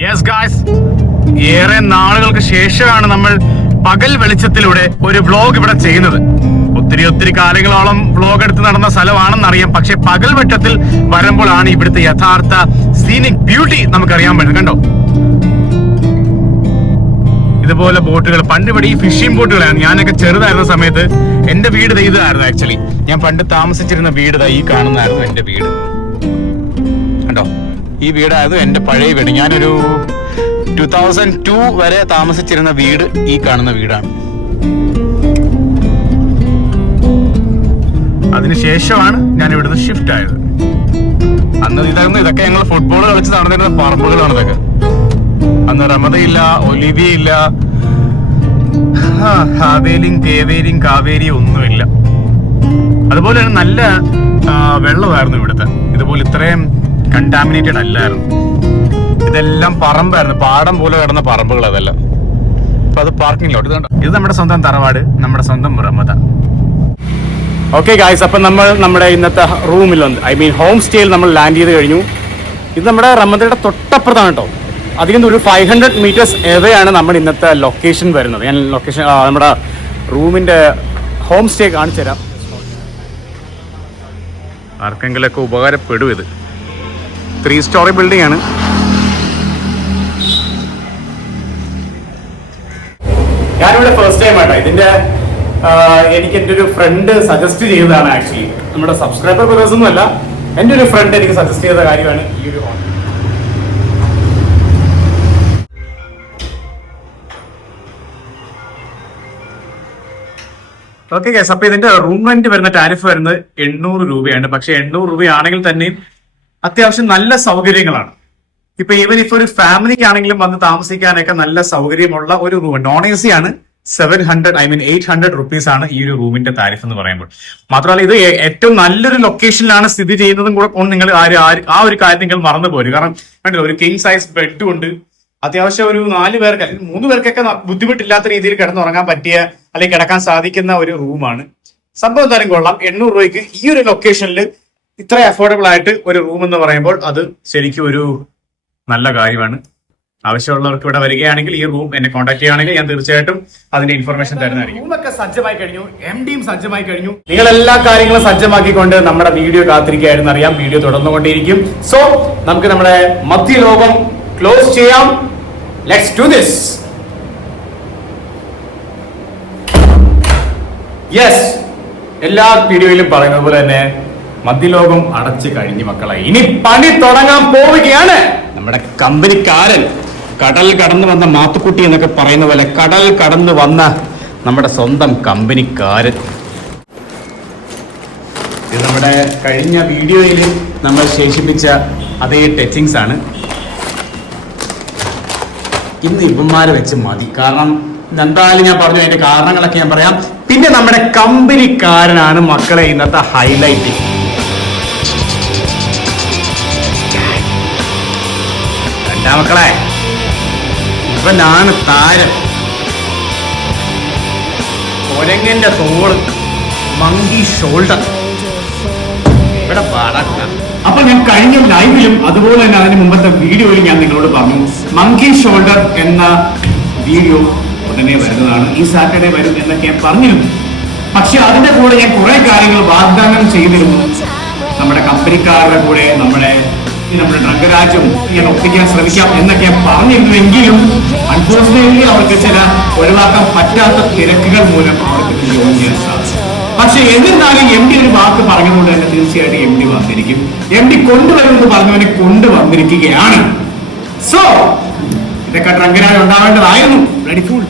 Yes guys, ഏറെ നാളുകൾക്ക് ശേഷമാണ് നമ്മൾ പകൽ വെളിച്ചത്തിലൂടെ ഒരു വ്ലോഗ് ഇവിടെ ചെയ്യുന്നത്. ഒത്തിരി കാലങ്ങളോളം വ്ലോഗ് എടുത്ത് നടന്ന സ്ഥലമാണെന്നറിയാം. പക്ഷെ പകൽ വെട്ടത്തിൽ വരുമ്പോഴാണ് ഇവിടുത്തെ യഥാർത്ഥ സീനിക് ബ്യൂട്ടി നമുക്കറിയാൻ പറ്റുന്നത്. കണ്ടോ, ഇതുപോലെ ബോട്ടുകൾ പണ്ട് ഇവിടെ ഈ ഫിഷിംഗ് ബോട്ടുകളാണ്. ഞാനൊക്കെ ചെറുതായിരുന്ന സമയത്ത് എന്റെ വീട് ഇതായിരുന്നു. ആക്ച്വലി ഞാൻ പണ്ട് താമസിച്ചിരുന്ന വീട് ഈ കാണുന്നതായിരുന്നു എന്റെ വീട്. കണ്ടോ, ഈ വീടായിരുന്നു എന്റെ പഴയ വീട്. ഞാനൊരു 2002 വരെ താമസിച്ചിരുന്ന വീട് ഈ കാണുന്ന വീടാണ്. അതിനുശേഷമാണ് ഞാൻ ഇവിടുന്ന് ഷിഫ്റ്റ് ആയത്. അന്ന് ഇതൊക്കെ ഞങ്ങൾ ഫുട്ബോൾ കളിച്ച് നടന്നിരുന്ന പറമ്പുകളാണ് ഇതൊക്കെ. അന്ന് റമദയില്ല, ഒലിവിയ ഇല്ല, ഹാവേലിയും കേവേരിയും കാവേരിയും ഒന്നുമില്ല. അതുപോലെ തന്നെ നല്ല വെള്ളമായിരുന്നു ഇവിടുത്തെ. ഇതുപോലെ ഇത്രയും കണ്ടാമിനേറ്റഡ് അല്ലായിരുന്നു. ഇതെല്ലാം പറമ്പായിരുന്നു, പാടം പോലെ കിടന്ന പറമ്പുകൾ അതെല്ലാം. അപ്പൊ അത് പാർക്കിംഗ് ലോട്ട്. ഇത് നമ്മുടെ സ്വന്തം തറവാട്, നമ്മുടെ സ്വന്തം റമദ. ഓക്കെ ഗായ്സ്, അപ്പൊ നമ്മൾ നമ്മുടെ ഇന്നത്തെ റൂമിൽ ഹോം സ്റ്റേയിൽ നമ്മൾ ലാൻഡ് ചെയ്ത് കഴിഞ്ഞു. ഇത് നമ്മുടെ റമദയുടെ തൊട്ടപ്പുറത്താണ് കേട്ടോ. അധികം ഒരു 500 മീറ്റേഴ്സ് എവേ ആണ് നമ്മുടെ ഇന്നത്തെ ലൊക്കേഷൻ വരുന്നത്. ഞാൻ ലൊക്കേഷൻ നമ്മുടെ റൂമിന്റെ ഹോം സ്റ്റേ കാണിച്ചു തരാം. ആർക്കെങ്കിലൊക്കെ ഉപകാരപ്പെടും. ഇത് 3 സ്റ്റോറി ബിൽഡിംഗ് ആണ്. ഞാനിവിടെ ഫസ്റ്റ് ടൈം ആട്ടോ. ഇതിന്റെ എനിക്ക് എൻ്റെ ഒരു ഫ്രണ്ട് സജസ്റ്റ് ചെയ്തതാണ്. ആക്ച്വലി നമ്മുടെ സബ്സ്ക്രൈബർ ബ്രദേഴ്സ് ഒന്നും അല്ല, എൻ്റെ ഒരു ഫ്രണ്ട് എനിക്ക് സജസ്റ്റ് ചെയ്ത കാര്യമാണ് ഈ ഒരു ഹോം. ഓക്കെ ഗൈസ്, അപ്പൊ ഇതിന്റെ റൂം റെന്റ് വരുന്ന ടാരിഫ് വരുന്നത് 800 രൂപയാണ്. പക്ഷെ 800 രൂപയാണെങ്കിൽ തന്നെയും അത്യാവശ്യം നല്ല സൗകര്യങ്ങളാണ്. ഇപ്പൊ ഈവൻ ഇപ്പൊ ഒരു ഫാമിലിക്ക് ആണെങ്കിലും വന്ന് താമസിക്കാനൊക്കെ നല്ല സൗകര്യമുള്ള ഒരു റൂം. നോൺ എ സി ആണ്. 800 റുപ്പീസ് ആണ് ഈ ഒരു റൂമിന്റെ താരിഫ് എന്ന് പറയുമ്പോൾ. മാത്രമല്ല ഇത് ഏറ്റവും നല്ലൊരു ലൊക്കേഷനിലാണ് സ്ഥിതി ചെയ്യുന്നതും കൂടെ നിങ്ങൾ ആ ഒരു കാര്യം നിങ്ങൾ മറന്നു പോരും. കാരണം കണ്ടില്ല, ഒരു കിങ് സൈസ് ബെഡും ഉണ്ട്. അത്യാവശ്യം ഒരു 4 പേർക്ക് അല്ലെങ്കിൽ 3 പേർക്കൊക്കെ ബുദ്ധിമുട്ടില്ലാത്ത രീതിയിൽ കിടന്നുറങ്ങാൻ പറ്റിയ അല്ലെങ്കിൽ കിടക്കാൻ സാധിക്കുന്ന ഒരു റൂമാണ്. സംഭവം എന്തായാലും കൊള്ളാം. 800 രൂപയ്ക്ക് ഈ ഒരു ലൊക്കേഷനിൽ ഇത്ര അഫോർഡബിൾ ആയിട്ട് ഒരു റൂം എന്ന് പറയുമ്പോൾ അത് ശരിക്കും ഒരു നല്ല കാര്യമാണ്. ആവശ്യമുള്ളവർക്ക് ഇവിടെ വരികയാണെങ്കിൽ ഈ റൂം എന്നെ കോൺടാക്ട് ചെയ്യുകയാണെങ്കിൽ ഞാൻ തീർച്ചയായിട്ടും അതിന്റെ ഇൻഫർമേഷൻ തരുന്നതായിരിക്കും. റൂമൊക്കെ സജ്ജമായി കഴിഞ്ഞു, MDയും സജ്ജമായി കഴിഞ്ഞു. നിങ്ങൾ എല്ലാ കാര്യങ്ങളും സജ്ജമാക്കിക്കൊണ്ട് നമ്മുടെ വീഡിയോ കാത്തിരിക്കുകയായിരുന്നു അറിയാം. വീഡിയോ തുടർന്നുകൊണ്ടേയിരിക്കും. സോ നമുക്ക് നമ്മുടെ മധ്യലോകം ക്ലോസ് ചെയ്യാം. Let's do this. യെസ്, എല്ലാ വീഡിയോയിലും പറയുന്നത് പോലെ തന്നെ മധ്യലോകം അടച്ചു കഴിഞ്ഞു മക്കളെ. ഇനി പണി തുടങ്ങാൻ പോവുകയാണ്. നമ്മുടെ കമ്പനിക്കാരൻ, കടൽ കടന്നു വന്ന മാത്തുക്കുട്ടി എന്നൊക്കെ പറയുന്ന പോലെ കടൽ കടന്നു വന്ന നമ്മുടെ സ്വന്തം കമ്പനിക്കാരൻ. ഇത് നമ്മുടെ കഴിഞ്ഞ വീഡിയോയിൽ നമ്മൾ ശേഷിപ്പിച്ച അതേ ടച്ചിങ്സ് ആണ്. ഇന്ന് ഇവന്മാരെ വെച്ച് മതി. കാരണം എന്തായാലും ഞാൻ പറഞ്ഞു, അതിന്റെ കാരണങ്ങളൊക്കെ ഞാൻ പറയാം. പിന്നെ നമ്മുടെ കമ്പനിക്കാരനാണ് മക്കളെ ഇന്നത്തെ ഹൈലൈറ്റ്. എന്താ മക്കളെ, ഇവനാണ് താരം. കൊരങ്ങന്റെ തോള്, മങ്കി ഷോൾഡർ. ഇവിടെ പാടാക്ക. അപ്പൊ ഞാൻ കഴിഞ്ഞ ലൈവിലും അതുപോലെ തന്നെ അതിന് മുമ്പത്തെ വീഡിയോയിലും ഞാൻ നിങ്ങളോട് പറഞ്ഞു, മങ്കി ഷോൾഡർ എന്ന വീഡിയോ ഉടനെ വരുന്നതാണ്. ഈ സാറ്റർഡേ വരും എന്നൊക്കെ ഞാൻ പറഞ്ഞിരുന്നു. പക്ഷെ അതിന്റെ കൂടെ ഞാൻ കുറെ കാര്യങ്ങൾ വാഗ്ദാനം ചെയ്തിരുന്നു. നമ്മുടെ കമ്പനിക്കാരുടെ കൂടെ നമ്മുടെ ഡ്രങ്കരാജും ഞാൻ ഒപ്പിക്കാൻ ശ്രമിക്കാം എന്നൊക്കെ ഞാൻ പറഞ്ഞിരുന്നുവെങ്കിലും അൺഫോർച്ചുനേറ്റ്ലി അവർക്ക് ചില ഒഴിവാക്കാൻ പറ്റാത്ത തിരക്കുകൾ മൂലം അവർക്ക് ജോയിൻ ചെയ്യാൻ സാധിച്ചു. പക്ഷെ എന്നിരുന്നാലും MD ഒരു വാക്ക് പറഞ്ഞതുകൊണ്ട് തന്നെ തീർച്ചയായിട്ടും MD വന്നിരിക്കും. MD കൊണ്ടുവരുമെന്ന് പറഞ്ഞവനെ കൊണ്ടുവന്നിരിക്കുകയാണ്. സോ ഇതൊക്കെ ഡ്രങ്കരാജ് ഉണ്ടാവേണ്ടതായിരുന്നു. റെഡി ഫുൾ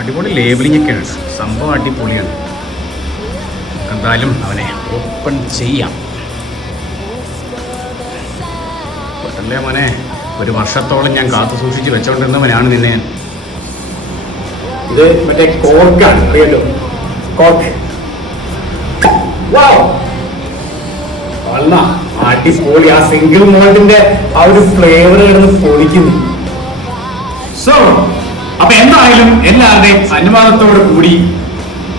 അടിപൊളി ലേബലിംഗ് ഒക്കെ ഉണ്ട്. സംഭവം അടിപൊളിയാണ്. എന്തായാലും അവനെ ഓപ്പൺ ചെയ്യാം. അല്ലേ മോനെ, 1 വർഷത്തോളം ഞാൻ കാത്തു സൂക്ഷിച്ച് വെച്ചോണ്ടിരുന്നവനാണ് നിന്നെ. ഇത് മറ്റേ കോർക്കാണ്, അറിയാലോ, കോർക്ക്. അടിപൊളി. ആ സിംഗിൾ മോൾഡിന്റെ ആ ഒരു ഫ്ലേവർ കിടന്ന് പൊളിക്കുന്നു. സോ അപ്പൊ എന്തായാലും എല്ലാവരുടെയും അനുവാദത്തോടു കൂടി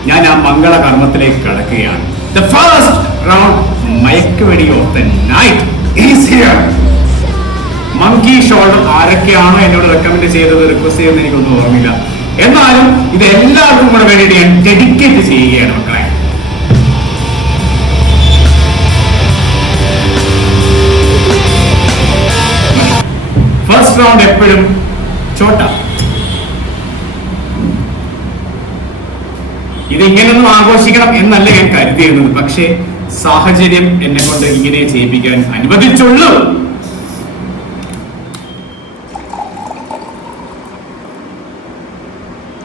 ഞാൻ ആ മംഗള കർമ്മത്തിലേക്ക് കടക്കുകയാണ്. The first round മയക്കുവെടി of the night is here. Monkey shoulder ആരൊക്കെയാണോ എന്നോട് റെക്കമെൻഡ് ചെയ്തത്, റിക്വസ്റ്റ് ചെയ്തത് എനിക്കൊന്നും ഓർമ്മയില്ല. എന്നാലും ഇത് എല്ലാവർക്കും കൂടെ വേണ്ടിയിട്ട് ഞാൻ ഡെഡിക്കേറ്റ് ചെയ്യുകയാണ് മക്കളെ. ഫസ്റ്റ് റൗണ്ട് എപ്പോഴും ചോട്ട. ഇതിങ്ങനൊന്നും ആഘോഷിക്കണം എന്നല്ല ഞാൻ കരുതിയിരുന്നത്, പക്ഷേ സാഹചര്യം എന്നെ കൊണ്ട് ഇങ്ങനെ ചെയ്യിപ്പിക്കാൻ അനുവദിച്ചുള്ളൂ.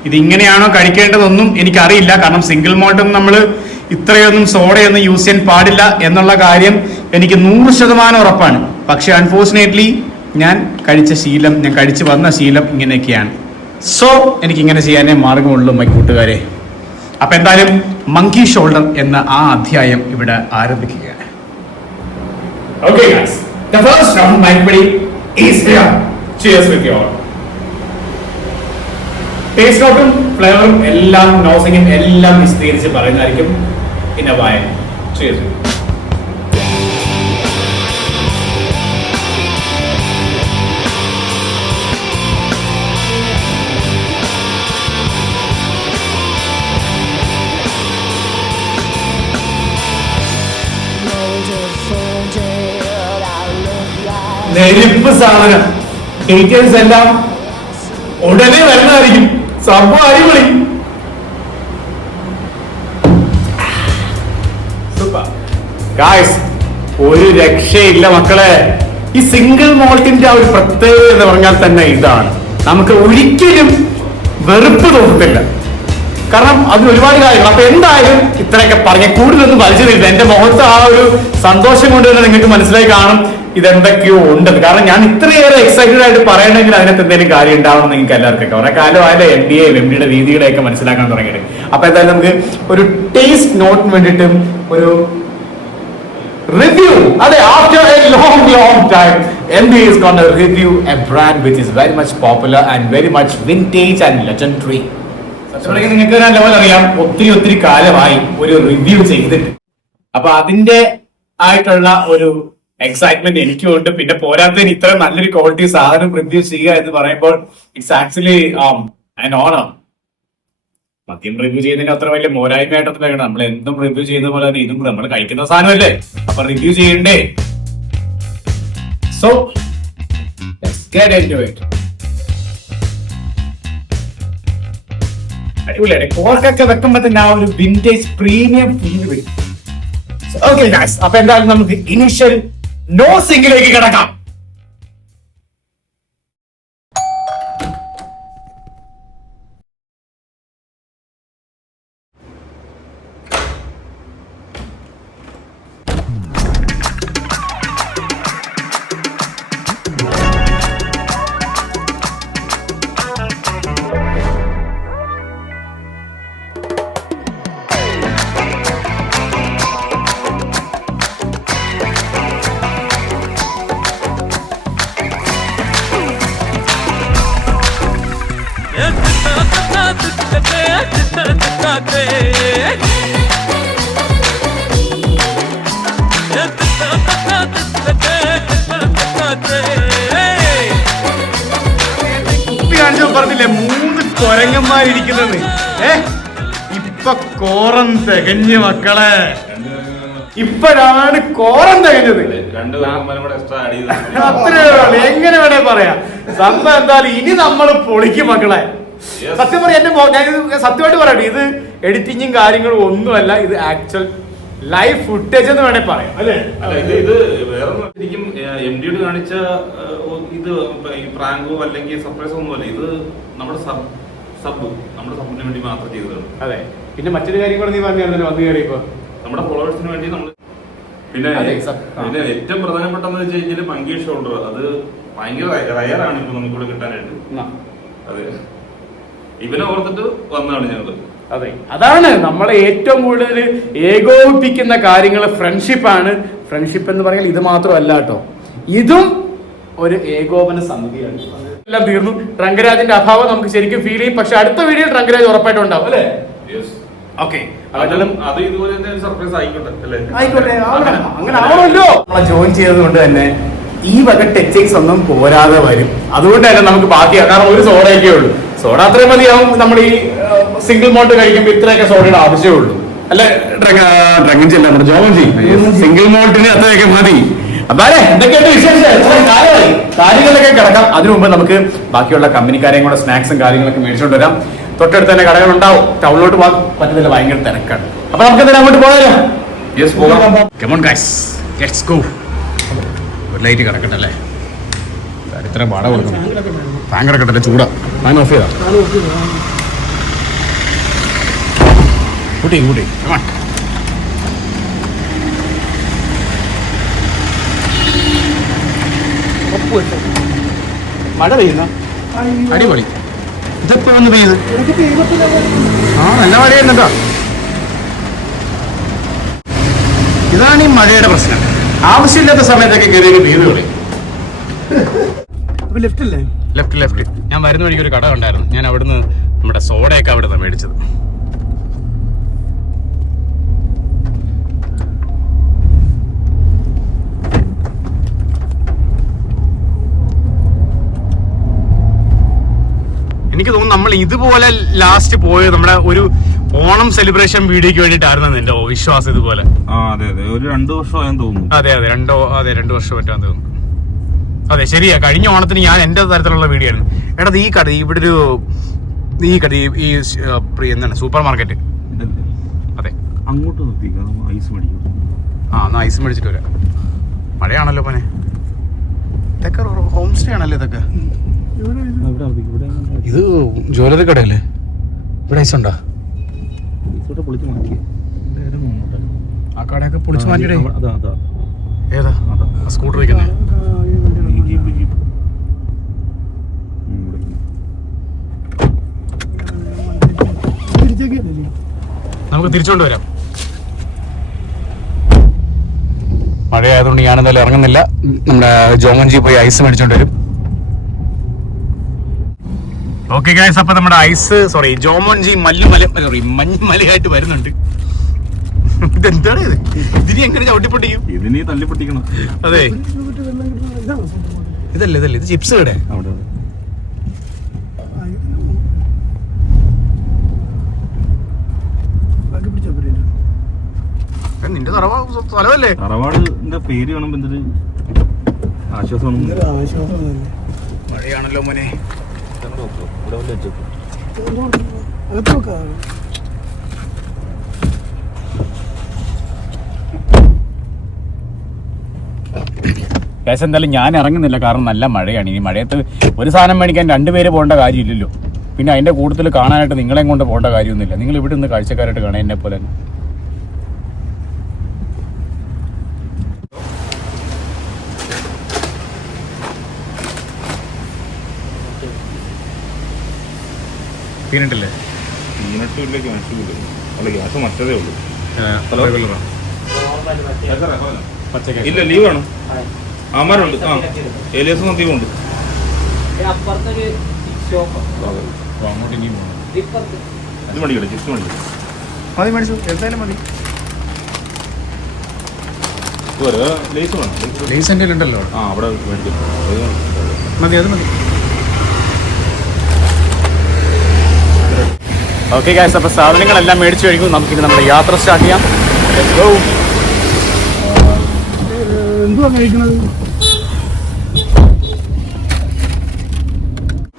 ഇതിങ്ങനെയാണോ കഴിക്കേണ്ടതൊന്നും എനിക്കറിയില്ല. കാരണം സിംഗിൾ മോൾട്ടും നമ്മൾ ഇത്രയൊന്നും സോഡയൊന്നും യൂസ് ചെയ്യാൻ പാടില്ല എന്നുള്ള കാര്യം എനിക്ക് 100% ഉറപ്പാണ്. പക്ഷെ അൺഫോർച്ചുനേറ്റ്ലി ഞാൻ കഴിച്ചു വന്ന ശീലം ഇങ്ങനെയൊക്കെയാണ്. സോ എനിക്കിങ്ങനെ ചെയ്യാനേ മാർഗമുള്ളൂ മൈ കൂട്ടുകാരെ. അപ്പൊ എന്തായാലും മങ്കി ഷോൾഡർ എന്ന ആ അധ്യായം ഇവിടെ ആരംഭിക്കുകയാണ്. Okay guys, the first round my buddy is here. Cheers with you all. Taste നോട്ടും ഫ്ലേവറും എല്ലാം നോസിങ്ങും എല്ലാം വിശദീകരിച്ച് പറയുന്നതായിരിക്കും in a while. Cheers. നെരിപ്പ് സാധനം, ഡീറ്റെയിൽസ് എല്ലാം ഉടനെ വരുന്നതായിരിക്കും. സംഭവം അടിപൊളി. സൂപ്പർ ഗായ്സ്, ഒരു രക്ഷയില്ല മക്കളെ. ഈ സിംഗിൾ മോൾട്ടിന്റെ ആ ഒരു പ്രത്യേകത എന്ന് പറഞ്ഞാൽ തന്നെ ഇതാണ്, നമുക്ക് ഒരിക്കലും വെറുപ്പ് തോന്നത്തില്ല. കാരണം അതിന് ഒരുപാട് കാര്യങ്ങൾ. അപ്പൊ എന്തായാലും ഇത്രയൊക്കെ പറഞ്ഞ കൂടുതലൊന്നും വലിച്ചു തരില്ല. എന്റെ മുഖത്ത് ആ ഒരു സന്തോഷം കൊണ്ട് തന്നെ നിങ്ങൾക്ക് മനസ്സിലായി കാണും ഇതെന്തൊക്കെയോ ഉണ്ടെന്ന്. കാരണം ഞാൻ ഇത്രയേറെ എക്സൈറ്റഡ് ആയിട്ട് പറയണമെങ്കിൽ അതിനകത്ത് എന്തെങ്കിലും കാര്യം ഉണ്ടാവണം എന്ന് നിങ്ങൾക്ക് എല്ലാവർക്കും കുറെ കാലം അതിന്റെ MDയുടെ രീതികളെയൊക്കെ മനസ്സിലാക്കാൻ തുടങ്ങിയിട്ട്. അപ്പൊ എന്തായാലും നമുക്ക് ഒരു ടേസ്റ്റ് നോട്ടിന് വേണ്ടിയിട്ട് ഒരു റിവ്യൂ. അതെ, after A long time MD is going to review a brand which is very much popular and very much vintage and legendary. നിങ്ങൾക്ക് ലെവൽ അറിയാം, ഒത്തിരി കാലമായി ഒരു റിവ്യൂ ചെയ്തിട്ട്. അപ്പൊ അതിന്റെ ആയിട്ടുള്ള ഒരു എക്സൈറ്റ്മെന്റ് എനിക്കും ഉണ്ട്. പിന്നെ പോരാത്തതിന് ഇത്ര നല്ലൊരു ക്വാളിറ്റി സാധനം റിവ്യൂ ചെയ്യുക എന്ന് പറയുമ്പോൾ ഇറ്റ്സ് ആക്ച്വലി ആൻ ഓണർ. മദ്യം റിവ്യൂ ചെയ്യുന്നതിന് അത്ര വലിയ മോരായ്മയായിട്ടൊന്നും വേണം. നമ്മൾ എന്തും റിവ്യൂ ചെയ്യുന്ന പോലെ തന്നെ ഇതും നമ്മൾ കഴിക്കുന്ന സാധനമല്ലേ, അപ്പൊ റിവ്യൂ ചെയ്യണ്ടേ. So let's get into it. അടിപൊളിയാണ്. കോർക്കൊക്കെ വെക്കുമ്പോ തന്നെ ആ ഒരു വിന്റേജ് പ്രീമിയം ഫീൽ വരും. ഓക്കെ ഗൈസ്, അപ്പൊ എന്തായാലും നമുക്ക് ഇനിഷ്യൽ നോസിംഗിലേക്ക് കിടക്കാം. പറഞ്ഞില്ലേ 3 കൊരങ്ങന്മാരിക്കുന്നത്. ഇപ്പൊ കോറം തികഞ്ഞ് മക്കളെ, ഇപ്പോഴാണ് കോറം തികഞ്ഞത്. അത്രേ ഉള്ളൂ. എങ്ങനെ വേണേ പറയാം. സംഭവം എന്തായാലും ഇനി നമ്മൾ പൊളിക്കും മക്കളെ. സത്യം പറയാം, ഞാൻ സത്യമായിട്ട് പറയട്ടെ, ഇത് എഡിറ്റിങ്ങും കാര്യങ്ങളും ഒന്നുമല്ല, ഇത് ആക്ച്വൽ ലൈവ് ഫുട്ടേജ് എന്ന് വേണേ പറയാം അല്ലേ. ഇത് വേറെ ശരിക്കും MDയോട് കാണിച്ച ഇത് പ്രാങ്കോ അല്ലെങ്കിൽ സർപ്രൈസോ ഒന്നുമല്ല. ഇത് നമ്മുടെ സബിന് വേണ്ടി മാത്രം ചെയ്തതാണ്. അതെ. പിന്നെ മറ്റൊരു കാര്യം കൂടെ നീ പറഞ്ഞാൽ വന്നു കയറിയപ്പോ നമ്മുടെ ഫോളോവേഴ്സിന് വേണ്ടി നമ്മൾ പിന്നെ ഏറ്റവും പ്രധാനപ്പെട്ടെന്ന് വെച്ച് കഴിഞ്ഞാൽ മങ്കി ഷോൾഡർ. അത് ഭയങ്കര റയറാണ് ഇപ്പൊ നമുക്കിവിടെ കിട്ടാനായിട്ട്. അതെ, ഇവനെ ഓർത്തിട്ട് വന്നതാണ് ഞങ്ങള്. അതെ, അതാണ് നമ്മളെ ഏറ്റവും കൂടുതൽ ഏകോപിപ്പിക്കുന്ന കാര്യങ്ങൾ ഫ്രണ്ട്ഷിപ്പാണ്. ഫ്രണ്ട്ഷിപ്പ് എന്ന് പറഞ്ഞാൽ ഇത് മാത്രമല്ല കേട്ടോ, ഇതും ഒരു ഏകോപന സമിതിയാണ്. എല്ലാം തീർന്നു. റംഗരാജിന്റെ അഭാവം നമുക്ക് ശരിക്കും ഫീൽ ചെയ്യും. പക്ഷെ അടുത്ത വീഡിയോയിൽ റംഗരാജ് ഉറപ്പായിട്ടും ഉണ്ടാവും അല്ലേ. ഓക്കെ, അത് ഇതുപോലെ സർപ്രൈസ് ആയിക്കോട്ടെ അല്ലേ. ആയിക്കോട്ടെ, അങ്ങനെ ആവണമല്ലോ. നമ്മളെ ജോയിൻ ചെയ്തത് കൊണ്ട് തന്നെ ഈ വക ടെക്നിക്സ് ഒന്നും പോരാതെ വരും. അതുകൊണ്ട് തന്നെ നമുക്ക് ബാക്കിയാ, കാരണം ഒരു സോഡയൊക്കെ ഉള്ളൂ. സോഡ അത്രയും മതിയാവും. നമ്മൾ ഈ സിംഗിൾ മോൾട്ട് കഴിക്കുമ്പോൾ ഇത്രയൊക്കെ സോഡയുടെ ആവശ്യമേ ഉള്ളൂ. അല്ലെ നമ്മുടെ ജോമൻജി, സിംഗിൾ മോൾട്ടിന് അത്രയൊക്കെ മതി. അപ്പാരെ എന്തൊക്കെയുണ്ട് വിശേഷം? കാര്യങ്ങളൊക്കെ കിടക്കാം. അതിനു മുമ്പ് നമുക്ക് ബാക്കിയുള്ള കമ്പനിക്കാരെയും കൂടെ സ്നാക്സും കാര്യങ്ങളൊക്കെ മേടിച്ചോണ്ട് വരാം. തൊട്ടടുത്ത് തന്നെ കടകളുണ്ടാവും. ടൗണിലോട്ട് പോകാൻ പറ്റുന്നില്ല, ഭയങ്കര തിരക്കാണ്. അപ്പൊ നമുക്ക് എന്തായാലും അങ്ങോട്ട് പോയാലോ? യെസ്, പോകാം. Come on guys, let's go. ഒരു ലൈറ്റ് കിടക്കട്ടെ അല്ലേ? ഇത്ര പാട കൊടുക്കണം. ഫാൻ കിടക്കട്ടെ, ചൂടാ. ഫാൻ ഓഫ് ചെയ്താ കൂട്ടി കൂട്ടി. Come on. മഴ പെയ്യുന്ന അടിപൊളി. ഇതെപ്പോ വന്ന് പെയ്യുന്നത്? ആ, നല്ല മഴ ചെയ്യുന്നുണ്ടോ? ഇതാണ് ഈ മഴയുടെ പ്രശ്നം. ആവശ്യമില്ലാത്ത സമയത്തൊക്കെ കയറി പെയ്ത് കളി. ലെഫ്റ്റ്. ഞാൻ വരുന്ന വഴിക്ക് ഒരു കട ഉണ്ടായിരുന്നു. ഞാൻ അവിടുന്ന് നമ്മുടെ സോഡയൊക്കെ അവിടെ നിന്ന് മേടിച്ചത്. എനിക്ക് തോന്നുന്നു നമ്മൾ ഇതുപോലെ ലാസ്റ്റ് പോയത് നമ്മുടെ ഒരു ഓണം സെലിബ്രേഷൻ വീഡിയോക്ക് വേണ്ടിയിട്ടായിരുന്നു എന്റെ വിശ്വാസം. ഇതുപോലെ ഒരു 2 വർഷം തോന്നുന്നു. അതെ 2 വർഷം പറ്റാൻ തോന്നുന്നു. അതെ, ശരിയാ. കഴിഞ്ഞ ഓണത്തിന് ഞാൻ എന്റെ തരത്തിലുള്ള വീഡിയോ ആയിരുന്നു. എടാ, ഈ കട ഇവിടെ ഒരു ഈ എന്താണ് സൂപ്പർ മാർക്കറ്റ്? അതെ, അങ്ങോട്ട് ഐസ് മേടിക്കും. എന്നാ ഐസ് മേടിച്ചിട്ട് വരാം. മഴയാണല്ലോ പോനെ. ഇതൊക്കെ ഹോം സ്റ്റേ ആണല്ലേ ഇതൊക്കെ? ഇത് ജ്വല്ലറി കടയല്ലേ? ഇവിടെ ഐസ് ഉണ്ടോ? ആ കടയൊക്കെ പൊളിച്ചു മാറ്റിയിടേ. ഏതാ സ്കൂട്ടർ വയ്ക്കുന്നേ? നമുക്ക് തിരിച്ചുകൊണ്ട് വരാം. മഴയായതുകൊണ്ട് ഞാനെന്തായാലും ഇറങ്ങുന്നില്ല. നമ്മുടെ ജോമൻജി പോയി ഐസ് മേടിച്ചോണ്ട് വരും. ഓക്കെ ഗൈസ്, അപ്പൊ നമ്മുടെ ജോമൻജി മഞ്ഞുമലയായിട്ട് വരുന്നുണ്ട്. ഇതെന്താണ് ഇത്? ഇതിനി എങ്ങനെ ചവിട്ടിപ്പൊട്ടിക്കും? ഇതിനി തല്ലിപ്പൊട്ടിക്കണം. അതെ, ഇതല്ലേ ഇത് ചിപ്സ് കട. നിന്റെ സ്ഥലമല്ലേ? തറവാടിന്റെ പേര് കാണുമ്പോ എന്തൊരു ആശ്വാസമാണ്. മഴയാണല്ലോ മോനെ. എന്തായാലും ഞാൻ ഇറങ്ങുന്നില്ല, കാരണം നല്ല മഴയാണ്. ഈ മഴയത്ത് ഒരു സാധനം മേടിക്കാൻ 2 പേര് പോകേണ്ട കാര്യമില്ലല്ലോ. പിന്നെ അതിന്റെ കൂട്ടത്തിൽ കാണാനായിട്ട് നിങ്ങളെയും കൊണ്ട് പോകേണ്ട കാര്യമൊന്നുമില്ല. നിങ്ങൾ ഇവിടെ നിന്ന് കാഴ്ചക്കാരായിട്ട് കാണാൻ എന്നെ പോലെ. പീനട്ടല്ലേ? പീനട്ടില്ല, ഗ്യാസ് മറ്റതേ ഉള്ളൂ. ഇല്ല, ലീവ് ആണ്. അമാരുണ്ട്. ഏലിയസ് നദീവുണ്ട്. ഇത് മടിക്കട്ടെ, ചിപ്സ് മതി. മേടിച്ചു, എന്തായാലും മതി. ലേസ് വേണം. ലേസ് എൻ്റെ ഉണ്ടല്ലോ. അവിടെ മേടിക്കും. മതി, അത് മതി. ഓക്കെ ഗൈസ്, അപ്പോൾ സാധനങ്ങളെല്ലാം മേടിച്ചു കഴിഞ്ഞു. നമുക്കിത് നമ്മുടെ യാത്ര സ്റ്റാർട്ട് ചെയ്യാം.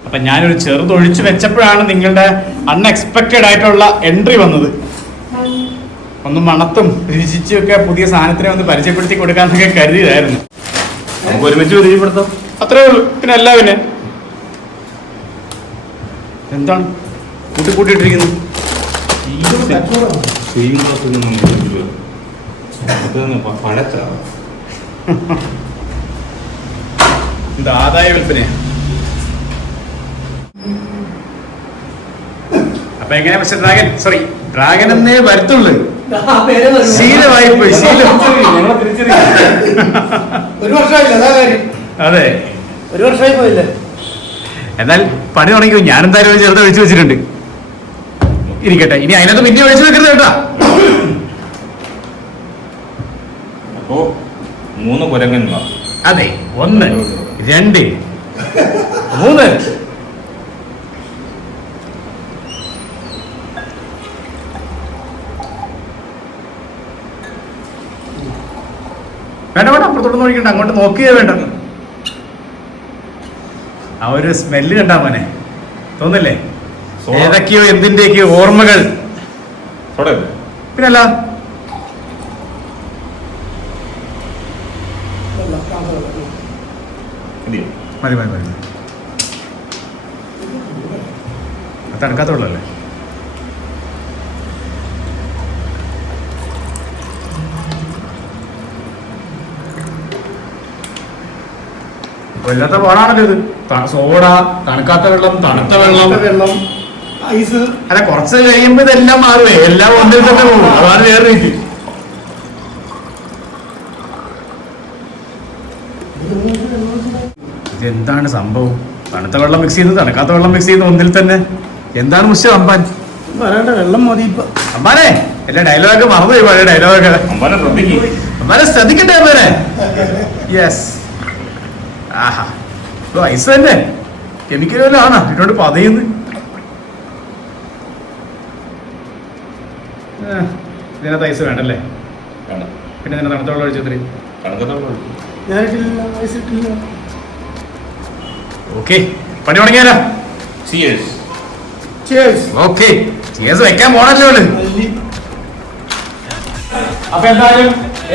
അപ്പം ഞാനൊരു ചെറുതൊഴിച്ചു വെച്ചപ്പോഴാണ് നിങ്ങളുടെ അൺഎക്സ്പെക്റ്റഡ് ആയിട്ടുള്ള എൻട്രി വന്നത്. ഒന്ന് മണത്തും രുചിച്ചും ഒക്കെ പുതിയ സാധനത്തിനെ ഒന്ന് പരിചയപ്പെടുത്തി കൊടുക്കാന്നൊക്കെ കരുതിയതായിരുന്നു. നമുക്ക് ഒരുമിച്ച് പരിചയപ്പെടുത്താം, അത്രേ ഉള്ളൂ. പിന്നെ അല്ല, പിന്നെ എന്താണ് കൂട്ടിയിട്ടിരിക്കുന്നത്? ഇത് ആദായ വിൽപ്പനയാ. അപ്പൊ എങ്ങനെ മിസ്റ്റർ ഡ്രാഗൻ എന്നേ വരത്തുള്ളൂ. ശീലമായി പോയി, ശീലം. അതെ, 1 വർഷമായി പോയില്ലേ? എന്നാൽ പണി തുടങ്ങിയോ? ഞാനെന്തായാലും ചെറുത് ഒഴിച്ചു വെച്ചിട്ടുണ്ട്. ഇരിക്കട്ടെ, ഇനി അതിനകത്ത് പിന്നെ ഒഴിച്ചു വെക്കരുത് കേട്ടാ. അപ്പോ 3 കുരങ്ങന്മാർ അതെ 1 2 3 വേണ്ട വേണ്ട അപ്പുറത്തോട്ട് നോക്കിക്കണ്ട, അങ്ങോട്ട് നോക്കിയേ വേണ്ട. ആ ഒരു സ്മെല്ല് കണ്ടാ മോനെ തോന്നില്ലേ? ഏതൊക്കെയോ എന്തിന്റെയൊക്കെയോ ഓർമ്മകൾ. പിന്നല്ല മതി മതി മതി, തണുക്കാത്തുള്ളല്ലേ. കൊല്ലാത്ത പാടാണല്ലോ ഇത്. സോഡ, തണുക്കാത്ത വെള്ളം, തണുത്ത വെള്ളം, ഐസ്. അല്ല കുറച്ച് കഴിയുമ്പോ ഇതെല്ലാം മാറുവേ, എല്ലാം ഒന്നിൽ തന്നെ പോകും. അതാണ് വേറെ രീതി. ഇതെന്താണ് സംഭവം? തണുത്ത വെള്ളം മിക്സ് ചെയ്ത് തണുക്കാത്ത വെള്ളം മിക്സ് ചെയ്ത് ഒന്നിൽ തന്നെ. എന്താണ് മുശ്ശ അമ്പാൻ? വരണ്ട, വെള്ളം മതി ഇപ്പൊ. അമ്പാനെ എല്ലാ ഡയലോഗൊക്കെ മറന്നുപോയി, പഴയ ഡയലോഗൊക്കെ. അമ്പാനെ ശ്രദ്ധിക്കട്ടെ അമ്പാനെ. യെസ്. ആഹാ, ഐസ് തന്നെ. കെമിക്കൽ വല്ലതും ആണോ ഇട്ടോണ്ട് പതയുന്നു? ഇതിനകത്ത് ഐസ് വേണ്ടല്ലേ? പിന്നെ ഇതിനെ തണുത്ത വെള്ളം ഒഴിച്ചതിൽ ഞാനിട്ടില്ല, ഐസ് ഇട്ടില്ല. ഓക്കെ, പണി തുടങ്ങിയാലോ? ഓക്കെ, വെക്കാൻ പോണല്ലോ. അപ്പൊ എന്തായാലും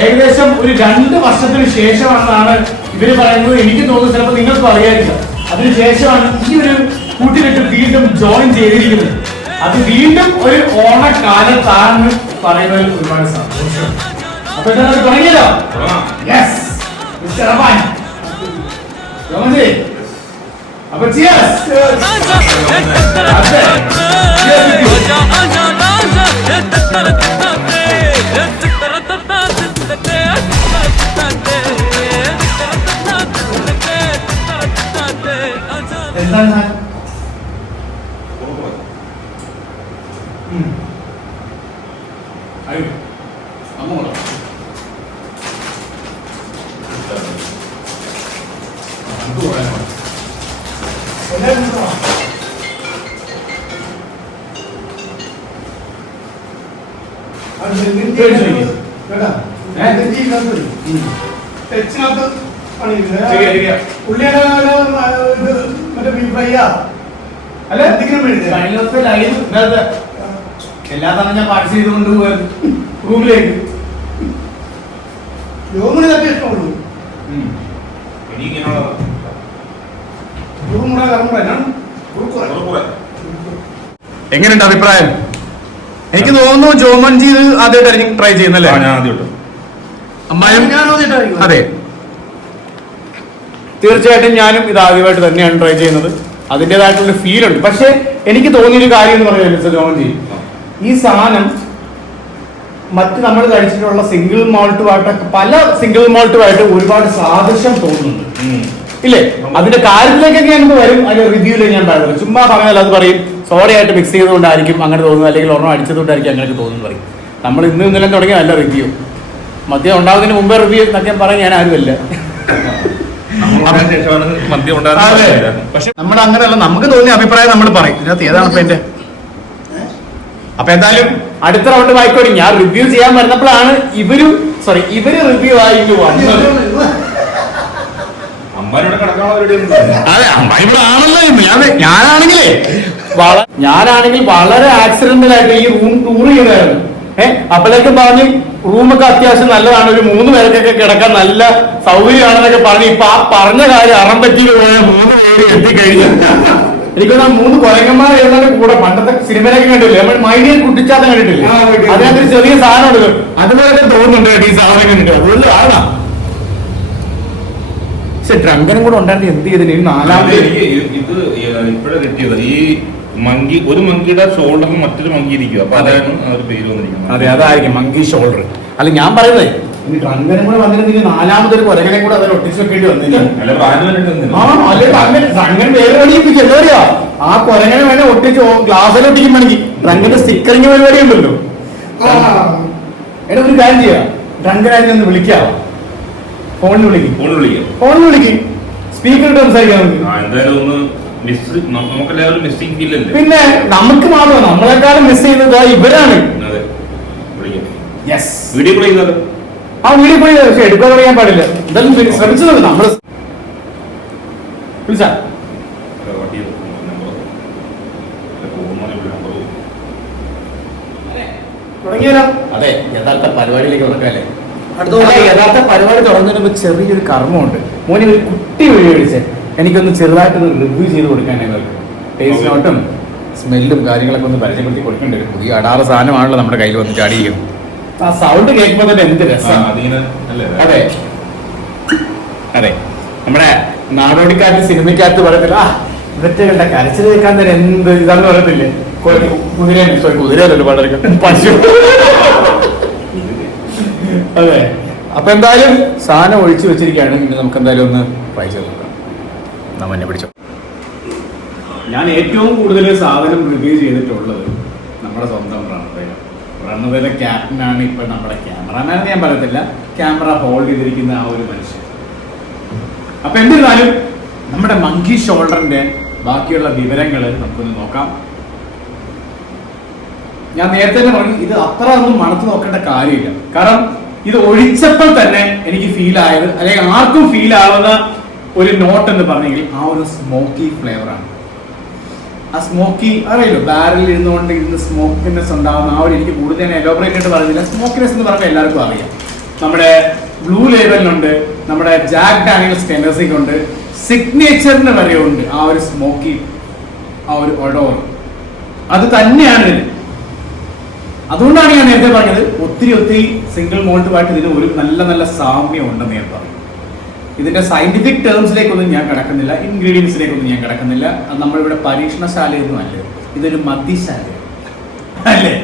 ഏകദേശം ഒരു 2 വർഷത്തിന് ശേഷമാണെന്നാണ് ഇവര് പറയുന്നത്. എനിക്ക് തോന്നുന്നു ചിലപ്പോൾ നിങ്ങൾക്ക് അറിയാതിരിക്കാം. അതിനുശേഷമാണ് ഈ ഒരു കൂട്ടുകെട്ട് വീണ്ടും ജോയിൻ ചെയ്തിരിക്കുന്നത്. അത് വീണ്ടും ഒരു ഓണക്കാലത്താണെന്ന് പറയുന്നതിൽ ഒരുപാട് സന്തോഷം. അപ്പൊ എന്താ തുടങ്ങിയല്ലോ? Yes mister Amban. അപ്പൊ cheers. എന്താണ് അങ്ങോട്ടോ? എല്ലാ തവണ ഞാൻ പാർട്ടി ചെയ്തുകൊണ്ട് പോയത് റൂമിലേക്ക്. രോമിന് തന്നെ ഇഷ്ടമുള്ളൂ. എങ്ങനെയുണ്ട് അഭിപ്രായം? എനിക്ക് തോന്നുന്നു ജോമൻജി ആദ്യമായിട്ടായിരിക്കും ട്രൈ ചെയ്യുന്നല്ലേ? അമ്മായും അതെ, തീർച്ചയായിട്ടും ഞാനും ഇത് ആദ്യമായിട്ട് തന്നെയാണ് ട്രൈ ചെയ്യുന്നത്. അതിൻ്റെതായിട്ടുള്ള ഫീൽ ഉണ്ട്. പക്ഷെ എനിക്ക് തോന്നിയൊരു കാര്യം എന്ന് പറയുന്നത് മിസ്റ്റർ ജോമൻജി, ഈ സാധനം മറ്റ് നമ്മൾ കഴിച്ചിട്ടുള്ള സിംഗിൾ മാൾട്ടുമായിട്ടൊക്കെ പല സിംഗിൾ മാൾട്ടുമായിട്ട് ഒരുപാട് സാദൃശ്യം തോന്നുന്നുണ്ട് ഇല്ലേ? അതിന്റെ കാര്യത്തിലേക്കൊക്കെ ഞങ്ങൾക്ക് വരും. അതിന്റെ റിവ്യൂലേക്ക് ഞാൻ പറയുന്നത് ചുമ്മാ പറഞ്ഞാൽ അത് പറയും സോഡയായിട്ട് മിക്സ് ചെയ്തുകൊണ്ടായിരിക്കും അങ്ങനെ തോന്നുന്നത്, അല്ലെങ്കിൽ ഒരെണ്ണം അടിച്ചതുകൊണ്ടായിരിക്കും അങ്ങനെയൊക്കെ തോന്നുന്നു പറയും. നമ്മൾ ഇന്നലെ തുടങ്ങിയ നല്ല റിവ്യൂ, മദ്യം ഉണ്ടാകുന്നതിന് മുമ്പേ റിവ്യൂ എന്നൊക്കെ പറയാൻ ഞാൻ ആരുമല്ല. പക്ഷെ നമ്മൾ അങ്ങനെയല്ല, നമുക്ക് തോന്നിയ അഭിപ്രായം നമ്മൾ പറയും. ഇതിനകത്ത് ഏതാണ് ഇപ്പൊ എന്റെ? അപ്പൊ എന്തായാലും അടുത്ത റൗണ്ട് വായിക്കോടി. ഞാൻ റിവ്യൂ ചെയ്യാൻ വരുന്നപ്പോഴാണ് ഇവര് റിവ്യൂ ആയിട്ട് വന്നത്. അതെ, അമ്മായിട്ടാണല്ലോ. ഞാനാണെങ്കിൽ വളരെ ആക്സിഡന്റൽ ആയിട്ട് ഈ റൂം ടൂർ ചെയ്തായിരുന്നു. അപ്പോഴേക്കും പറഞ്ഞ് റൂമൊക്കെ അത്യാവശ്യം നല്ലതാണ്, ഒരു 3 പേർക്കൊക്കെ കിടക്കാൻ നല്ല സൗകര്യമാണെന്നൊക്കെ പറഞ്ഞ് ഇപ്പൊ ആ പറഞ്ഞ കാര്യം അറം പറ്റി പോയ 3 പേര് എത്തിക്കഴിഞ്ഞു. എനിക്കൊന്ന് 3 കുരങ്ങന്മാർ എഴുതാണ്ട് കൂടെ പണ്ടത്തെ സിനിമയിലൊക്കെ കണ്ടില്ലേ, നമ്മൾ മൈഡിയൻ കുട്ടിച്ചാത്ത കണ്ടിട്ടില്ലേ? അതിനകത്തൊരു ചെറിയ സാധനം ഉണ്ടല്ലോ, അതുപോലെ തോന്നുന്നുണ്ട് ഈ സാധനം കണ്ടിട്ട്. അതുകൊണ്ട് ആണോ? പക്ഷെ ഡ്രങ്കനും കൂടെ ഉണ്ടായിരുന്നു. എന്ത് ചെയ്തില്ല? ഈ 4ാമത് ഇത് ഇപ്പോഴാണ് കിട്ടിയത്. ഈ ഒരു മങ്കിയുടെ ഷോൾഡറിൽ മറ്റൊരു മങ്കി ഇരിക്കുക. അപ്പൊ അതാണ് ആ ഒരു പേര് വന്നിരിക്കുന്നത്. അതെ, അതായിരിക്കും മങ്കി ഷോൾഡർ. അല്ല ഞാൻ പറയുന്നത് ഇനി ഡ്രങ്കനും കൂടെ വന്നിരുന്നെങ്കിൽ 4ാമതൊരു കൊരകനെ കൂടെ അതിൽ ഒട്ടിച്ചു വെക്കേണ്ടി വന്നില്ല. ഡ്രങ്കൻ പേര് പണിയിപ്പിക്കും. എന്താ പറയാ, ആ കൊരങ്ങനെ വേണേ ഒട്ടിച്ച് ഗ്ലാസ്സിൽ ഒട്ടിക്കും വേണമെങ്കിൽ. ഡ്രങ്കന്റെ സ്റ്റിക്കറിങ് പരിപാടി ഉണ്ടല്ലോ. എടാ ഒരു കാര്യം ചെയ്യാം, ഡ്രങ്കനായി ഒന്ന് വിളിക്കാം. ഫോണിൽ വിളിക്കും. സ്പീക്കർ ഇട്ട് സംസാരിക്കാം നമുക്ക്. എന്തായാലും ഒന്ന് നമുക്കെല്ലാവരും മിസ്സിംഗ് ഫീൽ അല്ലേ? പിന്നെ നമുക്ക് മാത്രം, നമ്മളെക്കാളും മിസ് ചെയ്യുന്നത് ഇവരാണ്. അതെ, വിളിക്കാം. യെസ്, വീഡിയോ കോൾ ചെയ്താലോ? ആ വീഡിയോ കോൾ ചെയ്താൽ, പക്ഷെ എടുക്കാൻ അറിയാൻ പാടില്ല. എന്തായാലും ശ്രമിച്ചത് നമ്മള് വിളിച്ചാ തുടങ്ങിയാലോ? അതെ, യഥാർത്ഥ പരിപാടിയിലേക്ക് തുടങ്ങാല്ലേ. യഥാർത്ഥ പരിപാടി തുടങ്ങുന്നതിന് മുമ്പ് ചെറിയൊരു കർമ്മമുണ്ട്. മോനെ ഒരു കുട്ടി വീഡിയോ വിളിച്ചേ, എനിക്കൊന്ന് ചെറുതായിട്ടൊന്ന് റിവ്യൂ ചെയ്ത് കൊടുക്കാനാണ്. ടേസ്റ്റ് നോട്ടും സ്മെല്ലും കാര്യങ്ങളൊക്കെ ഒന്ന് പരിചയപ്പെടുത്തി കൊടുക്കേണ്ടി വരും. പുതിയ അടാറ് സാധനമാണല്ലോ നമ്മുടെ കയ്യിൽ വന്ന് ചാടിയിരിക്കും. ആ സൗണ്ട് കേൾക്കുമ്പോൾ തന്നെ എന്ത് രസം. അതെ അതെ, നമ്മുടെ നാടോടിക്കാരന്റെ സിനിമയ്ക്കകത്ത് പറയത്തില്ല, ഇവറ്റകളുടെ കരച്ചിൽ കേൾക്കാൻ തന്നെ എന്ത് ഇതാന്ന് പറയത്തില്ലേ. കുതിരയല്ലോ വളരെ പശു. അതെ, അപ്പൊ എന്തായാലും സാധനം ഒഴിച്ചു വെച്ചിരിക്കുകയാണ്. ഇനി നമുക്ക് എന്തായാലും ഒന്ന് ട്രൈ ചെയ്ത് നോക്കാം. നമ്മ എന്നെ പിടിച്ചോ. ഞാൻ ഏറ്റവും കൂടുതൽ സാധനം റിവ്യൂ ചെയ്തിട്ടുള്ളത് നമ്മുടെ സ്വന്തം റണ്ണവേലെ ക്യാപ്റ്റനാണ്. ഇപ്പൊ നമ്മുടെ ക്യാമറമാൻ ഞാൻ പറയത്തില്ല, ക്യാമറ ഹോൾഡ് ചെയ്തിരിക്കുന്ന ആ ഒരു മനുഷ്യൻ. അപ്പൊ എന്നിരുന്നാലും നമ്മുടെ മങ്കി ഷോൾഡറിന്റെ ബാക്കിയുള്ള വിവരങ്ങൾ നമുക്കൊന്ന് നോക്കാം. ഞാൻ നേരത്തെ തന്നെ പറഞ്ഞു, ഇത് അത്ര ഒന്നും മണത്ത് നോക്കേണ്ട കാര്യമില്ല. കാരണം ഇത് ഒഴിച്ചപ്പോൾ തന്നെ എനിക്ക് ഫീൽ ആയത്, അല്ലെങ്കിൽ ആർക്കും ഫീൽ ആവുന്ന ഒരു നോട്ട് എന്ന് പറഞ്ഞെങ്കിൽ ആ ഒരു സ്മോക്കി ഫ്ലേവറാണ്. ആ സ്മോക്കി അറിയില്ലോ, ബാരലിൽ ഇരുന്നുകൊണ്ട് ഇരുന്ന് സ്മോക്കിനെസ് ഉണ്ടാവുന്ന ആ ഒരു, എനിക്ക് കൂടുതൽ എലോബറേറ്റ് ആയിട്ട് പറയുന്നില്ല, സ്മോക്കിനെസ് എന്ന് പറഞ്ഞാൽ എല്ലാവർക്കും അറിയാം. നമ്മുടെ ബ്ലൂ ലേബലിനുണ്ട്, നമ്മുടെ ജാക്ക് ഡാനിയൽസ് ടെന്നസിക്കുണ്ട്, സിഗ്നേച്ചറിന് വരെ ഉണ്ട് ആ ഒരു സ്മോക്കി, ആ ഒരു ഒഡോർ. അത് തന്നെയാണ് ഇതിന്. അതുകൊണ്ടാണ് ഞാൻ നേരത്തെ പറഞ്ഞത്, ഒത്തിരി സിംഗിൾ മോൾട്ടുമായിട്ട് ഇതിന് ഒരു നല്ല നല്ല സാമ്യം ഉണ്ടെന്ന് ഞാൻ പറഞ്ഞു. ഇതിന്റെ സയന്റിഫിക് ടേംസിലേക്കൊന്നും ഞാൻ കിടക്കുന്നില്ല, ഇൻഗ്രീഡിയൻസിലേക്കൊന്നും ഞാൻ കിടക്കുന്നില്ല. നമ്മളിവിടെ പരീക്ഷണശാലയൊന്നും അല്ല, ഇതൊരു മദ്യശാലയാണ് അല്ലേ.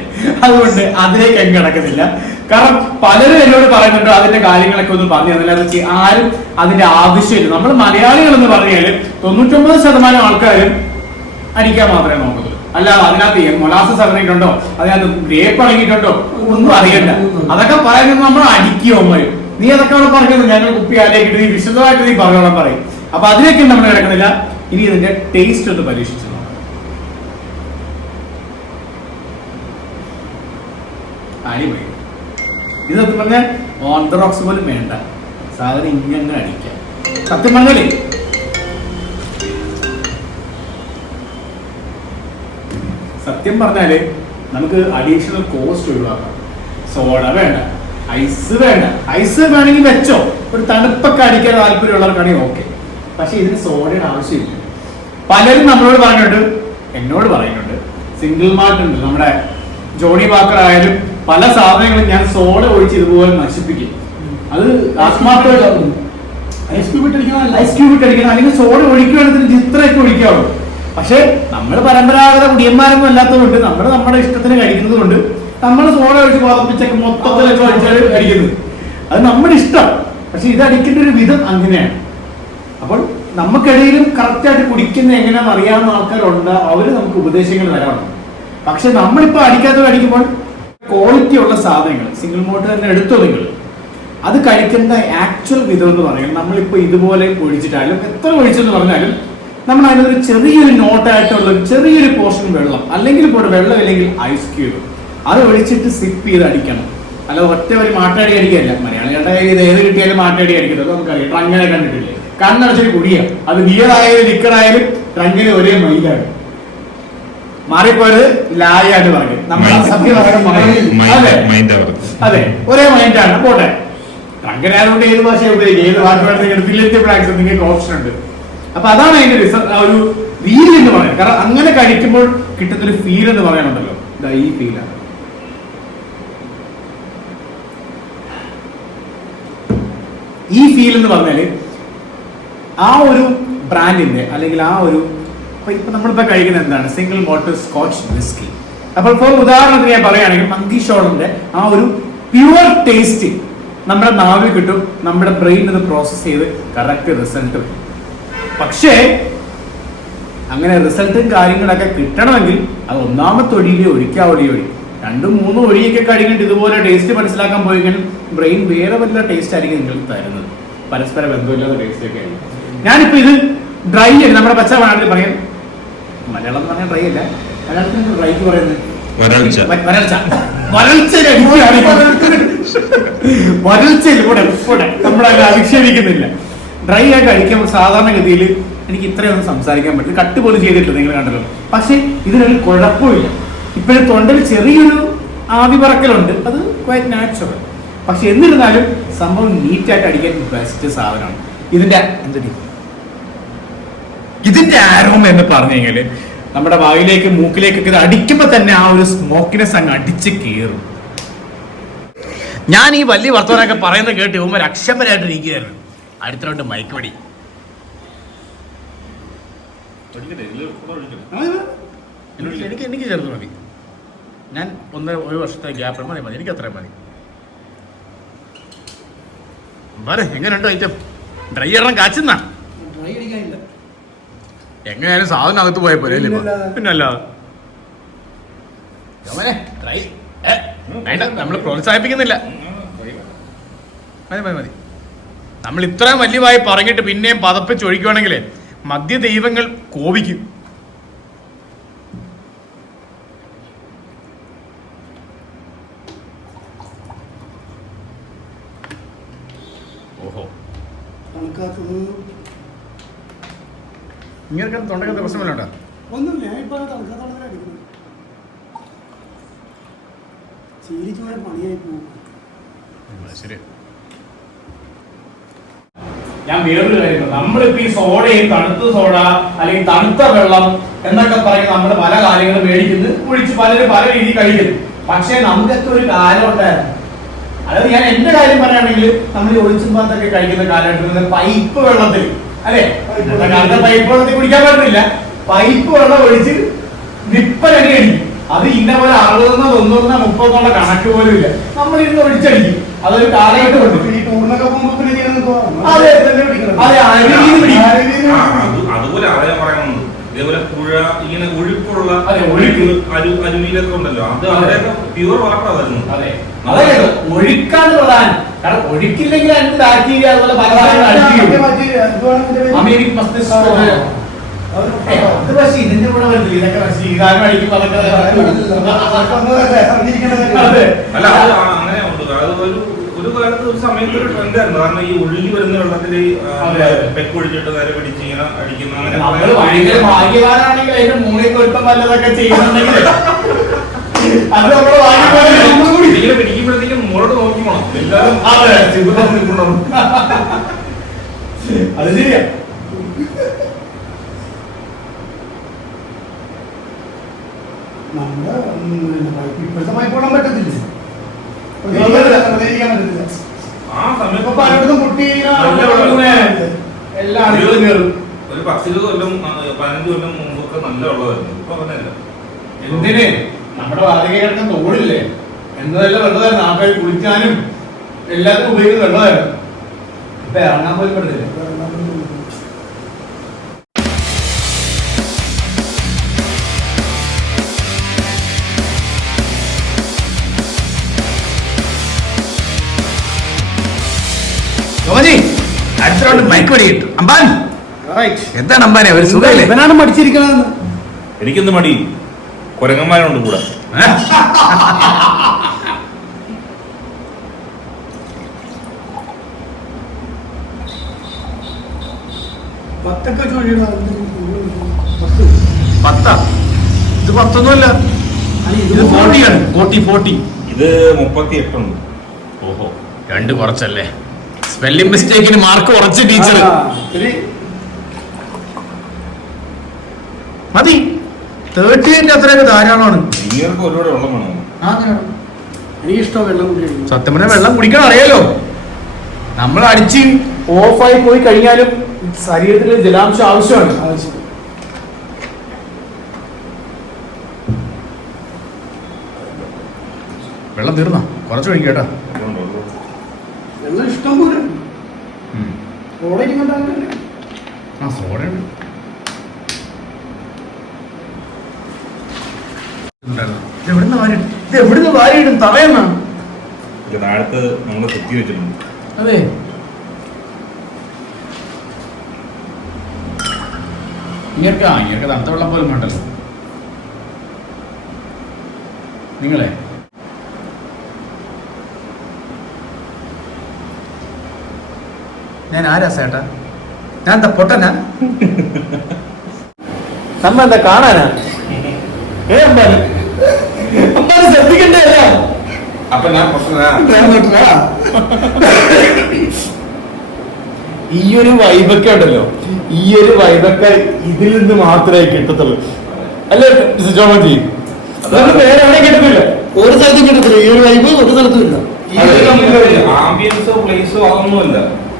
അതുകൊണ്ട് അതിലേക്ക് അങ്ങ് കിടക്കുന്നില്ല. കാരണം പലരും എന്നോട് പറയുന്നുണ്ട് അതിന്റെ കാര്യങ്ങളൊക്കെ ഒന്ന് പറഞ്ഞു തന്നില്ല. അത് ആരും അതിന്റെ ആവശ്യമില്ല. നമ്മൾ മലയാളികൾ എന്ന് പറഞ്ഞാൽ 99% ആൾക്കാരും അടിക്കാൻ മാത്രമേ നോക്കുള്ളൂ. അല്ലാതെ അതിനകത്ത് മൊലാസസ് ഇറങ്ങിയിട്ടുണ്ടോ, അതിനകത്ത് ഗ്രേപ്പ് ഇറങ്ങിയിട്ടുണ്ടോ ഒന്നും അറിയണ്ട. അതൊക്കെ പറയുന്നത് നമ്മൾ അടിക്കുകയോ വരും. നീ അതൊക്കെ അവിടെ പറയുന്നത് ഞങ്ങൾ കുപ്പി ആലേക്കിട്ട് നീ വിശദമായിട്ട് നീ പറഞ്ഞോളാൻ പറയും. അപ്പൊ അതിലേക്കും നമ്മൾ കിടക്കുന്നില്ല. ഇനി ഇതിന്റെ ടേസ്റ്റ് ഒന്ന് പരീക്ഷിച്ചു നോക്കാം. അടിപൊളി. ഇത് സത്യം പറഞ്ഞാൽ ഓർത്തഡോക്സ് പോലും വേണ്ട സാധനം, ഇങ്ങനെ അടിക്കാം. സത്യം പറഞ്ഞാലേ നമുക്ക് അഡീഷണൽ കോസ്റ്റ് ഒഴിവാക്കാം. സോഡ വേണ്ട, ഐസ് വേണ്ട. ഐസ് വേണമെങ്കിൽ വെച്ചോ, ഒരു തണുപ്പൊക്കെ അടിക്കാൻ താല്പര്യമുള്ളവർക്കാണെങ്കിൽ ഓക്കെ. പക്ഷെ ഇതിന് സോഡയുടെ ആവശ്യമില്ല. പലരും നമ്മളോട് പറഞ്ഞിട്ടുണ്ട്, എന്നോട് പറയുന്നുണ്ട്, സിംഗിൾ മാൾട്ട് ഉണ്ട് നമ്മുടെ ജോണി വാക്കർ ആയാലും പല സാധനങ്ങളും ഞാൻ സോഡ ഒഴിച്ച് ഇതുപോലെ നശിപ്പിക്കും. അത് ഐസ് ക്യൂബ് ഇട്ടടിക്കണം, അല്ലെങ്കിൽ സോഡ ഒഴിക്കുകയാണെങ്കിൽ ഇത്രയൊക്കെ ഒഴിക്കാവുള്ളൂ. പക്ഷെ നമ്മൾ പരമ്പരാഗത കുടിയന്മാരൊന്നും അല്ലാത്തതുകൊണ്ട് നമ്മുടെ ഇഷ്ടത്തിന് കഴിക്കുന്നത് കൊണ്ട് നമ്മൾ സോഡ ഒഴിച്ച് പതപ്പിച്ചൊക്കെ മൊത്തത്തിലൊക്കെ ഒഴിച്ചാൽ കഴിക്കുന്നത്. അത് നമ്മുടെ ഇഷ്ടം. പക്ഷെ ഇത് അടിക്കേണ്ട ഒരു വിധം അങ്ങനെയാണ്. അപ്പോൾ നമുക്കിടയിലും കറക്റ്റായിട്ട് കുടിക്കുന്ന എങ്ങനെയാണെന്ന് അറിയാവുന്ന ആൾക്കാരുണ്ട്, അവര് നമുക്ക് ഉപദേശങ്ങൾ തരാറുണ്ട്. പക്ഷെ നമ്മളിപ്പോ അടിക്കാത്തത് അടിക്കുമ്പോൾ ക്വാളിറ്റി ഉള്ള സാധനങ്ങൾ സിംഗിൾ മോൾട്ട് തന്നെ എടുത്തോ നിങ്ങൾ, അത് കഴിക്കേണ്ട ആക്ച്വൽ വിധം എന്ന് പറയുന്നത് നമ്മളിപ്പോ ഇതുപോലെ ഒഴിച്ചിട്ടായാലും എത്ര ഒഴിച്ചെന്ന് പറഞ്ഞാലും നമ്മൾ അതിനൊരു ചെറിയൊരു നോട്ടായിട്ടുള്ള ചെറിയൊരു പോർഷൻ വെള്ളം, അല്ലെങ്കിൽ ഇപ്പോൾ വെള്ളം ഇല്ലെങ്കിൽ ഐസ് ക്യൂബ്, അത് ഒഴിച്ചിട്ട് സിപ്പ് ചെയ്ത് അടിക്കണം. അല്ല ഒറ്റ ഒരു മാട്ടാടി അടിക്കല്ല. മലയാളികളുടെ കയ്യിൽ ഇത് ഏത് കിട്ടിയാലും മാട്ടാടി അടിക്കുന്നത് നമുക്കറിയാം. ട്രങ്ങനെ കണ്ടിട്ടില്ലേ? കണ്ണടച്ചൊരു കുടിയ, അത് ബിയർ ആയാലും ലിക്കർ ആയാലും ട്രങ്ങിന് ഒരേ മൈലാണ്. മാറിപ്പോയത് ലായാണ് പറഞ്ഞത്. നമ്മുടെ അതെ ഒരേ മൈൻഡാണ്. പോട്ടെ, ട്രങ്കൻ ആയതുകൊണ്ട് ഏത് ഭാഷ ഉപയോഗിക്കുക, ഏത് ഭാഷ വേണമെങ്കിൽ ഫില്ലറ്റ് ബ്ലാക്സ് നിങ്ങൾക്ക് ഓപ്ഷൻ ഉണ്ട്. അപ്പൊ അതാണ് അതിന്റെ ഒരു രീതി എന്ന് പറയുന്നത്. കാരണം അങ്ങനെ കഴിക്കുമ്പോൾ കിട്ടുന്നൊരു ഫീൽ എന്ന് പറയാനുണ്ടല്ലോ, ഇതാ ഈ ഫീലാണ്. ഈ ഫീൽ എന്ന് പറഞ്ഞാല് ആ ഒരു ബ്രാൻഡിന്റെ അല്ലെങ്കിൽ ആ ഒരു ഇപ്പൊ നമ്മളിപ്പോ കഴിക്കുന്ന എന്താണ് സിംഗിൾ മോൾട്ട് സ്കോച്ച് വിസ്കി. അപ്പോൾ ഇപ്പോൾ ഉദാഹരണത്തിന് ഞാൻ പറയുകയാണെങ്കിൽ മങ്കി ഷോൾഡറിന്റെ ആ ഒരു പ്യുവർ ടേസ്റ്റ് നമ്മുടെ നാവിൽ കിട്ടും, നമ്മുടെ ബ്രെയിൻ ഇത് പ്രോസസ് ചെയ്ത് കറക്റ്റ് റിസൾട്ട് കിട്ടും. പക്ഷേ അങ്ങനെ റിസൾട്ടും കാര്യങ്ങളൊക്കെ കിട്ടണമെങ്കിൽ അത് ഒന്നാമത്തെ ഒഴിയിലെ ഒഴിക്കാവൊഴി 2-3 ഒഴിയൊക്കെ കഴിഞ്ഞിട്ട് ഇതുപോലെ ടേസ്റ്റ് മനസ്സിലാക്കാൻ പോയി കഴിഞ്ഞാൽ ബ്രെയിൻ വേറെ വല്ല ടേസ്റ്റ് ആയിരിക്കും നിങ്ങൾക്ക് തരുന്നത്. പരസ്പര ബന്ധമില്ലാത്ത ടേസ്റ്റ് ഒക്കെ ആയിരിക്കും. ഞാനിപ്പോ ഇത് ഡ്രൈ ആയിട്ട് നമ്മുടെ പച്ച നാട്ടിൽ പറയാൻ മലയാളം എന്ന് പറഞ്ഞാൽ ഡ്രൈ അല്ല, മലയാളത്തിൽ ഡ്രൈക്ക് പറയുന്നത് വരൾച്ചയിലൂടെ നമ്മളത് അധിക്ഷേപിക്കുന്നില്ല. ഡ്രൈ ആയിട്ട് അടിക്കുമ്പോൾ സാധാരണഗതിയിൽ എനിക്ക് ഇത്രയൊന്നും സംസാരിക്കാൻ പറ്റില്ല, കട്ട് പോലും ചെയ്തിട്ടില്ല, നിങ്ങൾ കണ്ടല്ലോ. പക്ഷെ ഇതിനൊരു കുഴപ്പമില്ല. ഇപ്പോഴും തൊണ്ടയിൽ ചെറിയൊരു ആവി പറക്കലുണ്ട്, അത് ക്വൈറ്റ് നാച്ചുറൽ. പക്ഷെ എന്നിരുന്നാലും സംഭവം നീറ്റായിട്ട് അടിക്കാൻ ബെസ്റ്റ് സാധനമാണ്. ഇതിന്റെ ആരോമ എന്ന് പറഞ്ഞു കഴിഞ്ഞാല് നമ്മുടെ വായിലേക്ക് മൂക്കിലേക്കൊക്കെ ഇത് അടിക്കുമ്പോ തന്നെ ആ ഒരു സ്മോക്കിനെസ് അങ്ങ് അടിച്ച് കയറും. ഞാൻ ഈ വലിയ വർത്തമാനമൊക്കെ പറയുന്നത് കേട്ട് ഇവന്മാർ അക്ഷമരായിട്ട് ഇരിക്കുകയായിരുന്നു. അടുത്തോണ്ട് മൈക്ക് പടി എനിക്ക് ചെറുത് മതി. ഞാൻ ഒരു വർഷത്തെ ഗ്യാപ്പ് മതി, എനിക്ക് അത്രയും മതി. എങ്ങനെയുണ്ടോ ഐറ്റം? ഡ്രൈ എണ്ണം കാച്ചുന്ന എങ്ങനെയായാലും സാധനം അകത്ത് പോയ പോലെ പിന്നല്ല ട്രൈ നമ്മൾ പ്രോത്സാഹിപ്പിക്കുന്നില്ല. മതി മതി മതി. നമ്മൾ ഇത്രയും വലിയവായി പറഞ്ഞിട്ട് പിന്നെയും പതപ്പിച്ചൊഴിക്കുവാണെങ്കിലേ മദ്യ ദൈവങ്ങൾ കോപിക്കും. ഓഹോ, ഇങ്ങനെ തൊണ്ടക്കത്തെ പ്രശ്നമല്ലോ? ഒന്നുമില്ല, ഞാൻ ഇപ്പൊ തണുക്കാത്തോളം അടിക്കുന്നു. ശീലിച്ചു പോയ പണിയായി പോകും. ശരി. ഞാൻ വേറൊരു കാര്യം, നമ്മളിപ്പോ ഈ സോഡയും തണുത്ത സോഡ അല്ലെങ്കിൽ തണുത്ത വെള്ളം എന്നൊക്കെ പറഞ്ഞ് നമ്മൾ പല കാര്യങ്ങളും മേടിക്കുന്നു, കുഴിച്ച് പലരും പല രീതിയിൽ കഴിക്കുന്നു. പക്ഷെ നമുക്കൊക്കെ ഒരു കാലം ഉണ്ടായിരുന്നു. അതായത് ഞാൻ എന്റെ കാര്യം പറയുകയാണെങ്കിൽ നമ്മൾ ഒഴിച്ചും പാത്തൊക്കെ കഴിക്കുന്ന കാലഘട്ടത്തിൽ പൈപ്പ് വെള്ളത്തിൽ, അല്ലെ, പൈപ്പ് വെള്ളത്തിൽ കുടിക്കാൻ പറ്റില്ല, പൈപ്പ് വെള്ളം ഒഴിച്ച് നിപ്പലടി അടിക്കും. അത് ഇന്ന പോലെ 60, 90, 30 കണക്ക് പോലും ഇല്ല, നമ്മൾ ഇരുന്ന് ഒഴിച്ചടിക്കും. അതൊരു കാലഘട്ടം ഉണ്ട്. ഈ ടൂറിനൊക്കെ പോകുമ്പോൾ പിന്നെ അതുപോലെ അറിയാൻ പറയുന്നത് ഇതേപോലെ പുഴ ഇങ്ങനെ ഒഴുക്കുള്ള അരുവിയിലൊക്കെ ഉണ്ടല്ലോ, അത് അവിടെയൊക്കെ പ്യൂർ വാട്ടറാ വരുന്നത്. അതെ, ഒഴുക്കാണ് പ്രധാനം. കാരണം ഒഴുക്കില്ലെങ്കിൽ അതിന് ബാക്ടീരിയ അതുപോലെ പല അമേരിക്കൻ മസ്തിഷ്കം. പക്ഷേ ഇതിന്റെ കൂടെ വരുന്നില്ല, ഇതൊക്കെ സ്വീകാരം അടിക്കുമ്പോൾ അതൊക്കെ അല്ല, അത് അങ്ങനെ ഉണ്ട്. അത് ഒരു കാലത്ത് ഒരു സമയത്ത് ഒരു ട്രെൻഡ് ആയിരുന്നു. കാരണം ഈ ഒഴുകി വരുന്ന വെള്ളത്തില് പെക്കൊഴിച്ചിട്ട് നേരെ പിടിച്ച് ഇങ്ങനെ അടിക്കുന്ന അങ്ങനെ ഭയങ്കര ഭാഗ്യവാനാണെങ്കിൽ അതിന്റെ മൂന്നിൽ തൊട്ടും വല്ലതൊക്കെ ചെയ്യുന്നുണ്ടെങ്കിൽ അത് നമ്മള് ഇങ്ങനെ പിടിക്കുമ്പോഴത്തേക്കും മുകളോട്ട് നോക്കി പോണം. എല്ലാവരും അത് ശരിയാ. ഇപ്പോഴത്തെ പൈപ്പ് വെള്ളം പറ്റത്തില്ല, ആ സമയത്ത് പലയിടത്തും പൊട്ടി എല്ലാം ഒരു 10-20 കൊല്ലം 15 കൊല്ലം മുമ്പൊക്കെ നല്ല വെള്ളമായിരുന്നു. ഇപ്പൊ അങ്ങനെയല്ല. എന്തിന്? നമ്മുടെ വാതിക്കെ കിടക്കാൻ തോടില്ലേ എന്നതെല്ലാം വെള്ളമായിരുന്നു. ആൾക്കാർ കുളിക്കാനും എല്ലാത്തിനും ഉപയോഗിക്കുന്ന വെള്ളമായിരുന്നു. ഇപ്പൊ ഇറങ്ങാൻ പോലും പറ്റത്തില്ല. എന്താണ് അമ്പാനെ ഒരു സുഖമില്ലേ? ഇവനാണ് മടിച്ചിരിക്കണെന്ന്. എനിക്കെന്ത് മടി? കുരങ്ങന്മാരുണ്ട് കൂടെ. പത്തൊക്കെ ചോദിക്കണം. 10? ഇത് 10ഒന്നുമല്ല, ഇത് 40 ആണ്. 40. ഇത് 38 ഉണ്ട്. ഓഹോ, 2 കുറച്ചല്ലേ? സ്പെല്ലിംഗ് മിസ്റ്റേക്കിന് മാർക്ക് കുറച്ച് ടീച്ചർ. മതി, 30 അത്രയൊക്കെ ധാരാളമാണ്. നിങ്ങൾക്ക് ഒരുപാട് വെള്ളം വേണം. എനിക്കിഷ്ടം വെള്ളം കുടിക്കണം. സത്യം പറഞ്ഞാൽ വെള്ളം കുടിക്കണം, അറിയാലോ. നമ്മൾ അടിച്ച് ഓഫായി പോയി കഴിഞ്ഞാലും ശരീരത്തിൽ ജലാംശം ആവശ്യമാണ്. വെള്ളം തീർന്നോ? കുറച്ച് ഒഴിക്കട്ടാ. വെള്ളം ഇഷ്ടം പോലെ സോഡ ഇരിക്കുന്നുണ്ട്. ആ, സോഡ ഉണ്ട്. എവിടുന്ന് വാരിയിടും? തറയെന്നാ താഴത്ത് നമ്മള് കുത്തി വെച്ചിട്ടുണ്ട്. അതെ, ഇങ്ങനൊക്കെ തണുത്ത വെള്ളം പോലും വേണ്ടല്ലോ. നിങ്ങളെ ഞാൻ ആരാ ചേട്ടാ? ഞാൻ എന്താ പൊട്ടനാ? നമ്മ എന്താ കാണാനാ? അമ്മാനെ ശ്രദ്ധിക്കണ്ടേ? അപ്പൊ ഞാൻ പ്രശ്നമാ. ഈ ഒരു വൈബൊക്കെ ഉണ്ടല്ലോ, ഈ ഒരു വൈബൊക്കെ ഇതിൽ നിന്ന് മാത്രമേ കിട്ടത്തുള്ളൂ അല്ലേ ജോമജി? വേറെ എവിടെ കിട്ടുന്നില്ല, ഒരു സ്ഥലത്തും കിട്ടത്തില്ല. ഈ ഒരു വൈബ് ഒരു സ്ഥലത്തും ഇല്ല. ആംബിയൻസോ പ്ലേസോ അതൊന്നുമല്ല,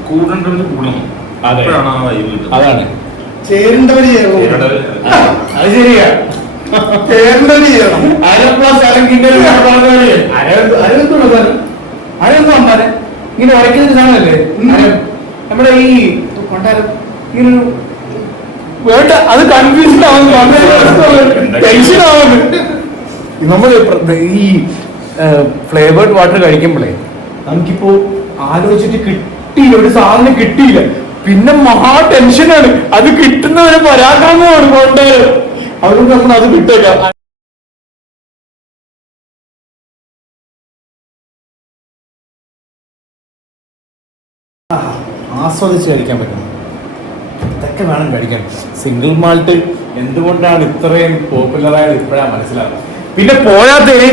കൂടേണ്ടവര് കൂടണം. അപ്പോഴാണ് ആ വൈബ് കിട്ടുന്നത്. അതാണ് ചേരേണ്ടവര് ചെയ്യണം. അത് ശരിയാ. ചേരേണ്ടവര് ചെയ്യണം. അരവെന്തോ ഇങ്ങനെ ഉറയ്ക്കുന്ന സാധനമല്ലേ നമ്മുടെ ഈ കൊണ്ടാരം ഇങ്ങനെ വേണ്ട, അത് കൺഫ്യൂഷൻ ആവുന്നു, ടെൻഷൻ ആവുന്നു. നമ്മൾ ഈ ഫ്ലേവേർഡ് വാട്ടർ കഴിക്കുമ്പോഴേ നമുക്കിപ്പോ ആലോചിച്ചിട്ട് കിട്ടിയില്ല, ഒരു സാധനം കിട്ടിയില്ല, പിന്നെ മഹാ ടെൻഷനാണ്. അത് കിട്ടുന്നവരെ പരാക്രമമാണ് കൊണ്ടാരം. അതുകൊണ്ട് നമ്മൾ അത് കിട്ടേക്കാം. ആസ്വദിച്ച് കഴിക്കാൻ പറ്റണം. ഇതൊക്കെ വേണം കഴിക്കാൻ. സിംഗിൾ മാൾട്ട് എന്തുകൊണ്ടാണ് ഇത്രയും പോപ്പുലറായത് ഇപ്പോഴാണ് മനസ്സിലാവുന്നത്. പിന്നെ പോരാത്തതിന്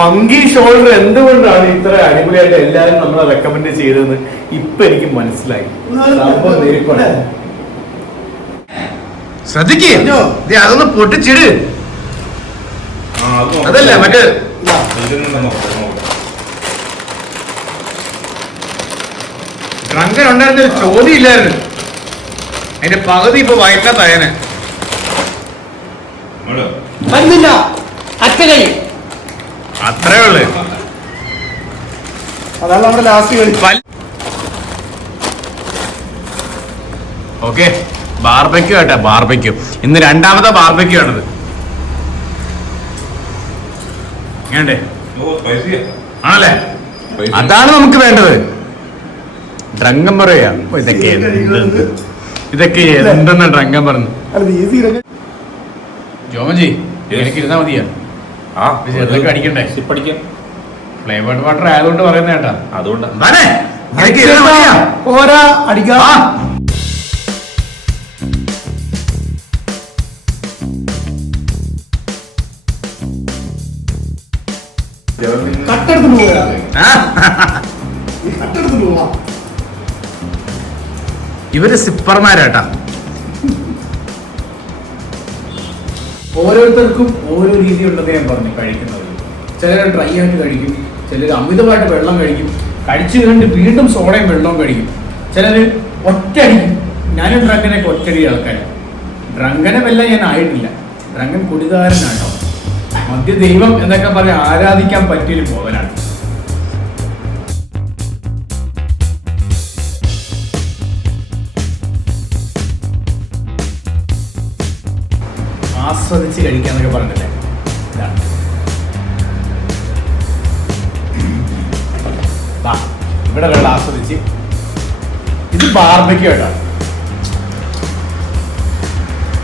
മങ്കി ഷോൾഡർ എന്തുകൊണ്ടാണ് ഇത്ര അടിപൊളിയായിട്ട് എല്ലാവരും നമ്മളെ റെക്കമെൻഡ് ചെയ്തതെന്ന് ഇപ്പൊ എനിക്ക് മനസ്സിലായി. ശ്രദ്ധിക്കേ, അതൊന്ന് പൊട്ടിച്ചിട്. അതല്ല മറ്റേ ഡ്രങ്കൻ ഉണ്ടായിരുന്ന ഒരു ചോദ്യം ഇല്ലായിരുന്നു. അതിന്റെ പകുതി ഇപ്പൊ വയറ്റാത്തയനെ അത്രേ ഉള്ളു. അതാണ് നമ്മുടെ ലാസ്റ്റ് കളി. ഓക്കെ, ബാർബക്യൂ കേട്ടെ, ബാർബക്യൂ. ഇന്ന് രണ്ടാമത്തെ ബാർബക്യൂ ആണിത്. വേണ്ടേ? ആണല്ലേ? അതാണ് നമുക്ക് വേണ്ടത്. ഡ്രങ്കൻ പറയാ ഇതൊക്കെ എന്തെന്ന് ഡ്രങ്കൻ പറഞ്ഞു. ജോമജി എനിക്ക് ഇരുന്നാ മതിയാ? ചെറുതൊക്കെ അടിക്കണ്ടേ? പഠിക്കാം. ഫ്ലേവേർഡ് വാട്ടർ ആയതുകൊണ്ട് പറയുന്ന കേട്ടാ. അതുകൊണ്ട് പോരാ, അടിക്കാം. കട്ടെടുത്ത് പോരാ, കട്ടെടുത്ത് പോവാ. ഇവര് സിപ്പർമാരാട്ടാ. ഓരോരുത്തർക്കും ഓരോ രീതി ഉണ്ടെന്ന് ഞാൻ പറഞ്ഞു കഴിക്കുന്നത്. ചിലർ ഡ്രൈ ആയിട്ട് കഴിക്കും, ചിലർ അമിതമായിട്ട് വെള്ളം കഴിക്കും, കഴിച്ചു കഴിഞ്ഞ് വീണ്ടും സോഡയും വെള്ളവും കഴിക്കും, ചിലർ ഒറ്റയടിക്കും. ഞാനും ഡ്രങ്കനൊക്കെ ഒറ്റയടി ആൾക്കാരാണ്. ഡ്രങ്കനെ വല്ല ഞാൻ ആയിട്ടില്ല. ഡ്രങ്കൻ കുടികാരനാണോ, മദ്യ ദൈവം എന്നൊക്കെ പറഞ്ഞ് ആരാധിക്കാൻ പറ്റിയൊരു പോകലാണ്. ആസ്വദിച്ച് കഴിക്കാന്നൊക്കെ പറഞ്ഞില്ലേ, ഇതാണ്. ഇവിടെ വെള്ളം ആസ്വദിച്ച്. ഇത് ബാർബക്യൂ കേട്ടോ.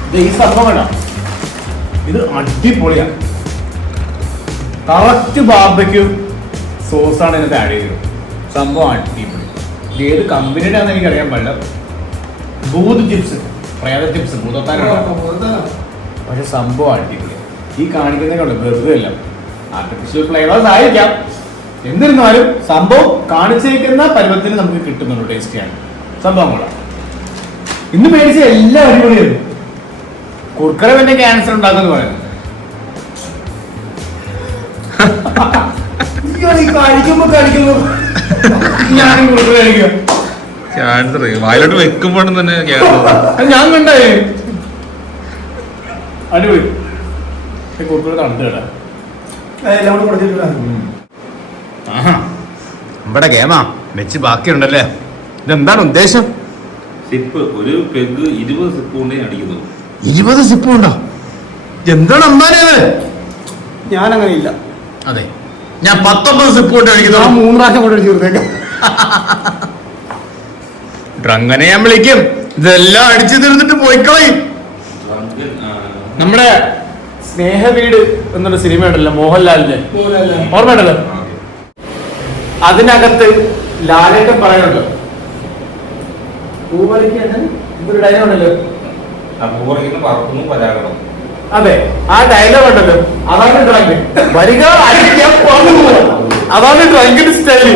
ഇത് ഈ സംഭവം കേട്ടോ, ഇത് അടിപൊളിയാണ്. കറക്റ്റ് ബാർബക്യൂ സോസാണ് ഇതിനകത്ത് ആഡ് ചെയ്തത്. സംഭവം അടിപൊളി. ഇത് ഏത് കമ്പനിയുടെ ആണെന്ന് എനിക്കറിയാൻ പാടില്ല. ബൂത്ത് ചിപ്സ്, പ്രേത ചിപ്സ്, ഭൂതത്താനാണ്. പക്ഷെ സംഭവം അടിപൊളി. ഈ കാണിക്കുന്നതിനുണ്ട് വെറുതെ അല്ല, ആർട്ടിഫിഷ്യൽ ഫ്ലേവേഴ്സ് ആയിരിക്കാം. എന്നിരുന്നാലും സംഭവം കാണിച്ചേക്കുന്ന പരുവത്തിന് നമുക്ക് കിട്ടുന്നുണ്ട്. ടേസ്റ്റിയാണ് സംഭവം കൂടെ. ഇന്ന് മേടിച്ച എല്ലാം അടിപൊളിയായിരുന്നു. കുർക്കറ പിന്നെ ക്യാൻസർ ഉണ്ടാക്കുന്നു പറയുന്നത്. കഴിക്കുമ്പോ ഞാൻ കുർക്കറ കഴിക്കുക. ക്യാൻസർ വായിലോട്ട് വെക്കുമ്പോഴും തന്നെ ഞാൻ കണ്ടേ അടിപൊളി. കുർക്കറ തണുത്ത് കേട്ടാ. ഇവിടെ ഗെയിമാ വെച്ച് ബാക്കിയുണ്ടല്ലേ. ഇതെന്താണ് ഉദ്ദേശം? സിപ്പ് ഒരു പെഗ് 20 സിപ്പ് കൊണ്ടേ അടിക്കുന്നത്. 20 സിപ്പ് ഉണ്ടോ? എന്താണ് അമ്മാനത്? ഞാൻ അങ്ങനെ ഇല്ല. അതെ, ഞാൻ 19 സിപ്പ് കൊണ്ട് അടിക്കുന്നു. 3 പ്രാവശ്യം കൊണ്ട് അടിച്ചേക്കാം. ഡ്രങ്കനെ ഞാൻ വിളിക്കും. ഇതെല്ലാം അടിച്ചു തീർന്നിട്ട് പോയിക്കളയും. നമ്മുടെ സ്നേഹവീട് എന്നൊരു സിനിമ ഉണ്ടല്ലോ മോഹൻലാലിന്റെ, ഓർമ്മയുണ്ടല്ലോ? അതിനകത്ത് ലാലേട്ടൻ പറയുന്നുണ്ടോ പൂവറിക്കാണ് ഇതൊരു ഡയലോഗ് ഉണ്ടല്ലോ. അതെ, ആ ഡയലോഗ് ഉണ്ടല്ലോ, അതാണ് ഡ്രങ്ക്. വരിക അതാണ് ഡ്രങ്കിന്റെ സ്റ്റൈല്.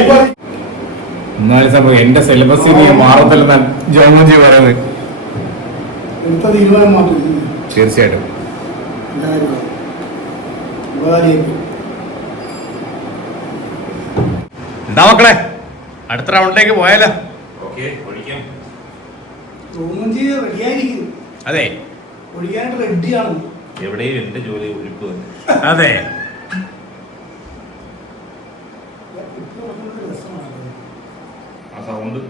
എന്നാലും സംഭവം എന്റെ സിലബസിന് മാറത്തില്ലെന്നാണ് ജോമോജി പറയുന്നത്. എടുത്ത തീരുമാനം മാറ്റി തീർച്ചയായിട്ടും. എന്താ മക്കളെ, അടുത്ത റൗണ്ടിലേക്ക് പോയാലോ? റെഡിയായിരിക്കും. അതെ, ഒഴിയാനായിട്ട് റെഡിയാണ്. എവിടെയും എന്റെ ജോലി ഒരുക്കുക. അതെ. ആ സൗണ്ട്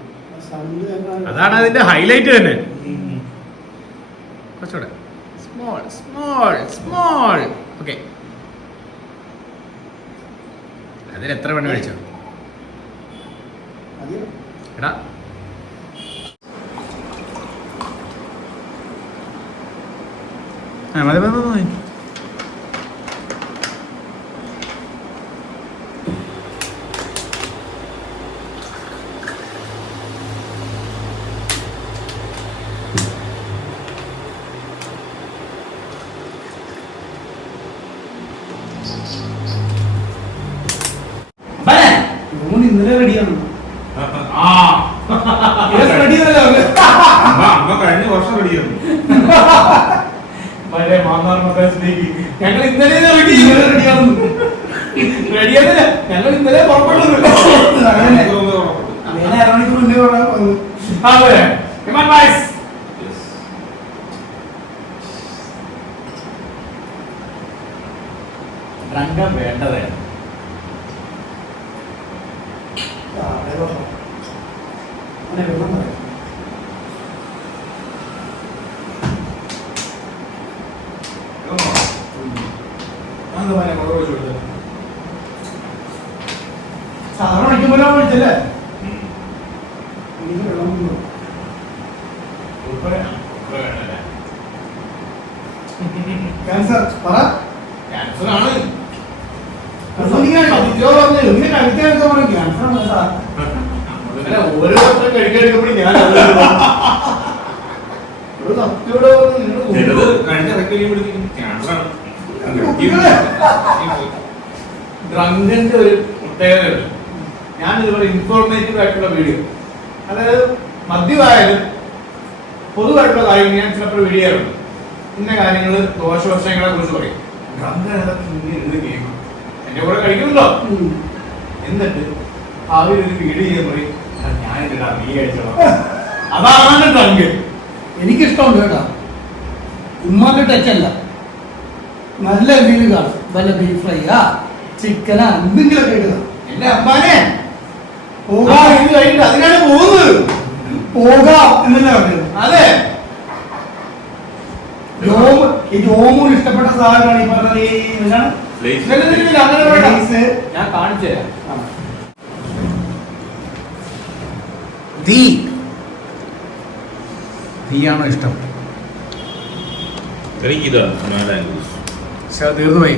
അതാണ് അതിന്റെ ഹൈലൈറ്റ് തന്നെ. കുറച്ചുകൂടെ സ്മോൾ സ്മോൾ സ്മോൾ. ഓക്കെ, അതിൽ എത്ര പെണ്ണ് കഴിച്ചോ എടാ? മതി മതി മതി. ഇന്നലെ റെഡിയാണ്. അമ്മ കഴിഞ്ഞ വർഷം റെഡിയായിരുന്നു. ഞങ്ങൾ ഇന്നലെ റെഡിയാകുന്നില്ല, ഞങ്ങൾ ഇന്നലെ പുറപ്പെട്ടു. അരമണിക്കൂർ മുന്നേ രംഗം വേണ്ടത്. സാധാരണ മണിക്കുമ്പോഴാ വിളിച്ചല്ലേ? ക്യാൻസർ പറ. ക്യാൻസർ ആണ്. ഓരോരുത്തരും കഴിക്കെടുക്കുമ്പോഴും ഞാൻ ഡ്രങ്കിന്റെ ഒരു പ്രത്യേകതയുണ്ട്. ഞാൻ ഇതുപോലെ ഇൻഫോർമേറ്റീവ് ആയിട്ടുള്ള വീഡിയോ, അതായത് മദ്യമായാലും പൊതുവായിട്ടുള്ള കാര്യങ്ങൾ ഞാൻ ചിലപ്പോൾ വീഡിയോ ഉണ്ട്. ഇന്ന കാര്യങ്ങൾ ദോഷവശങ്ങളെ കുറിച്ച് പറയും. ഡ്രങ്ക് കേൾക്കും, എന്റെ കൂടെ കഴിക്കുന്നുണ്ടോ എന്നിട്ട് അവരൊരു വീഡിയോ ചെയ്യാൻ പറയും, ഞാനിതാ നീ കഴിച്ചോളാം. അതാണ് ഡ്രങ്ക്. എനിക്കിഷ്ടമുണ്ട് കേട്ടോ. ഉമ്മാന്റെ ടച്ചല്ല, നല്ല എന്തെങ്കിലും കാണും. വല്ല ബീഫ് ഫ്രൈയാ ചിക്കനാ എന്തെങ്കിലുമൊക്കെ ഇടുക. എന്റെ അമ്മാനെ പോകാം, ഇത് കഴിഞ്ഞിട്ട് അതിനാണ് പോകുന്നത്. പോകാം എന്നല്ലേ പറഞ്ഞത്? അതെ, ഈ ജോമൂന് ഇഷ്ടപ്പെട്ട സാധനമാണ് ഈ പറഞ്ഞത്. ഈ എന്താണ് അങ്ങനെ വേണ്ട, ഞാൻ കാണിച്ചു തരാം. തീയാണോ ഇഷ്ടം? എനിക്കിതാ തീർന്നു പോയി.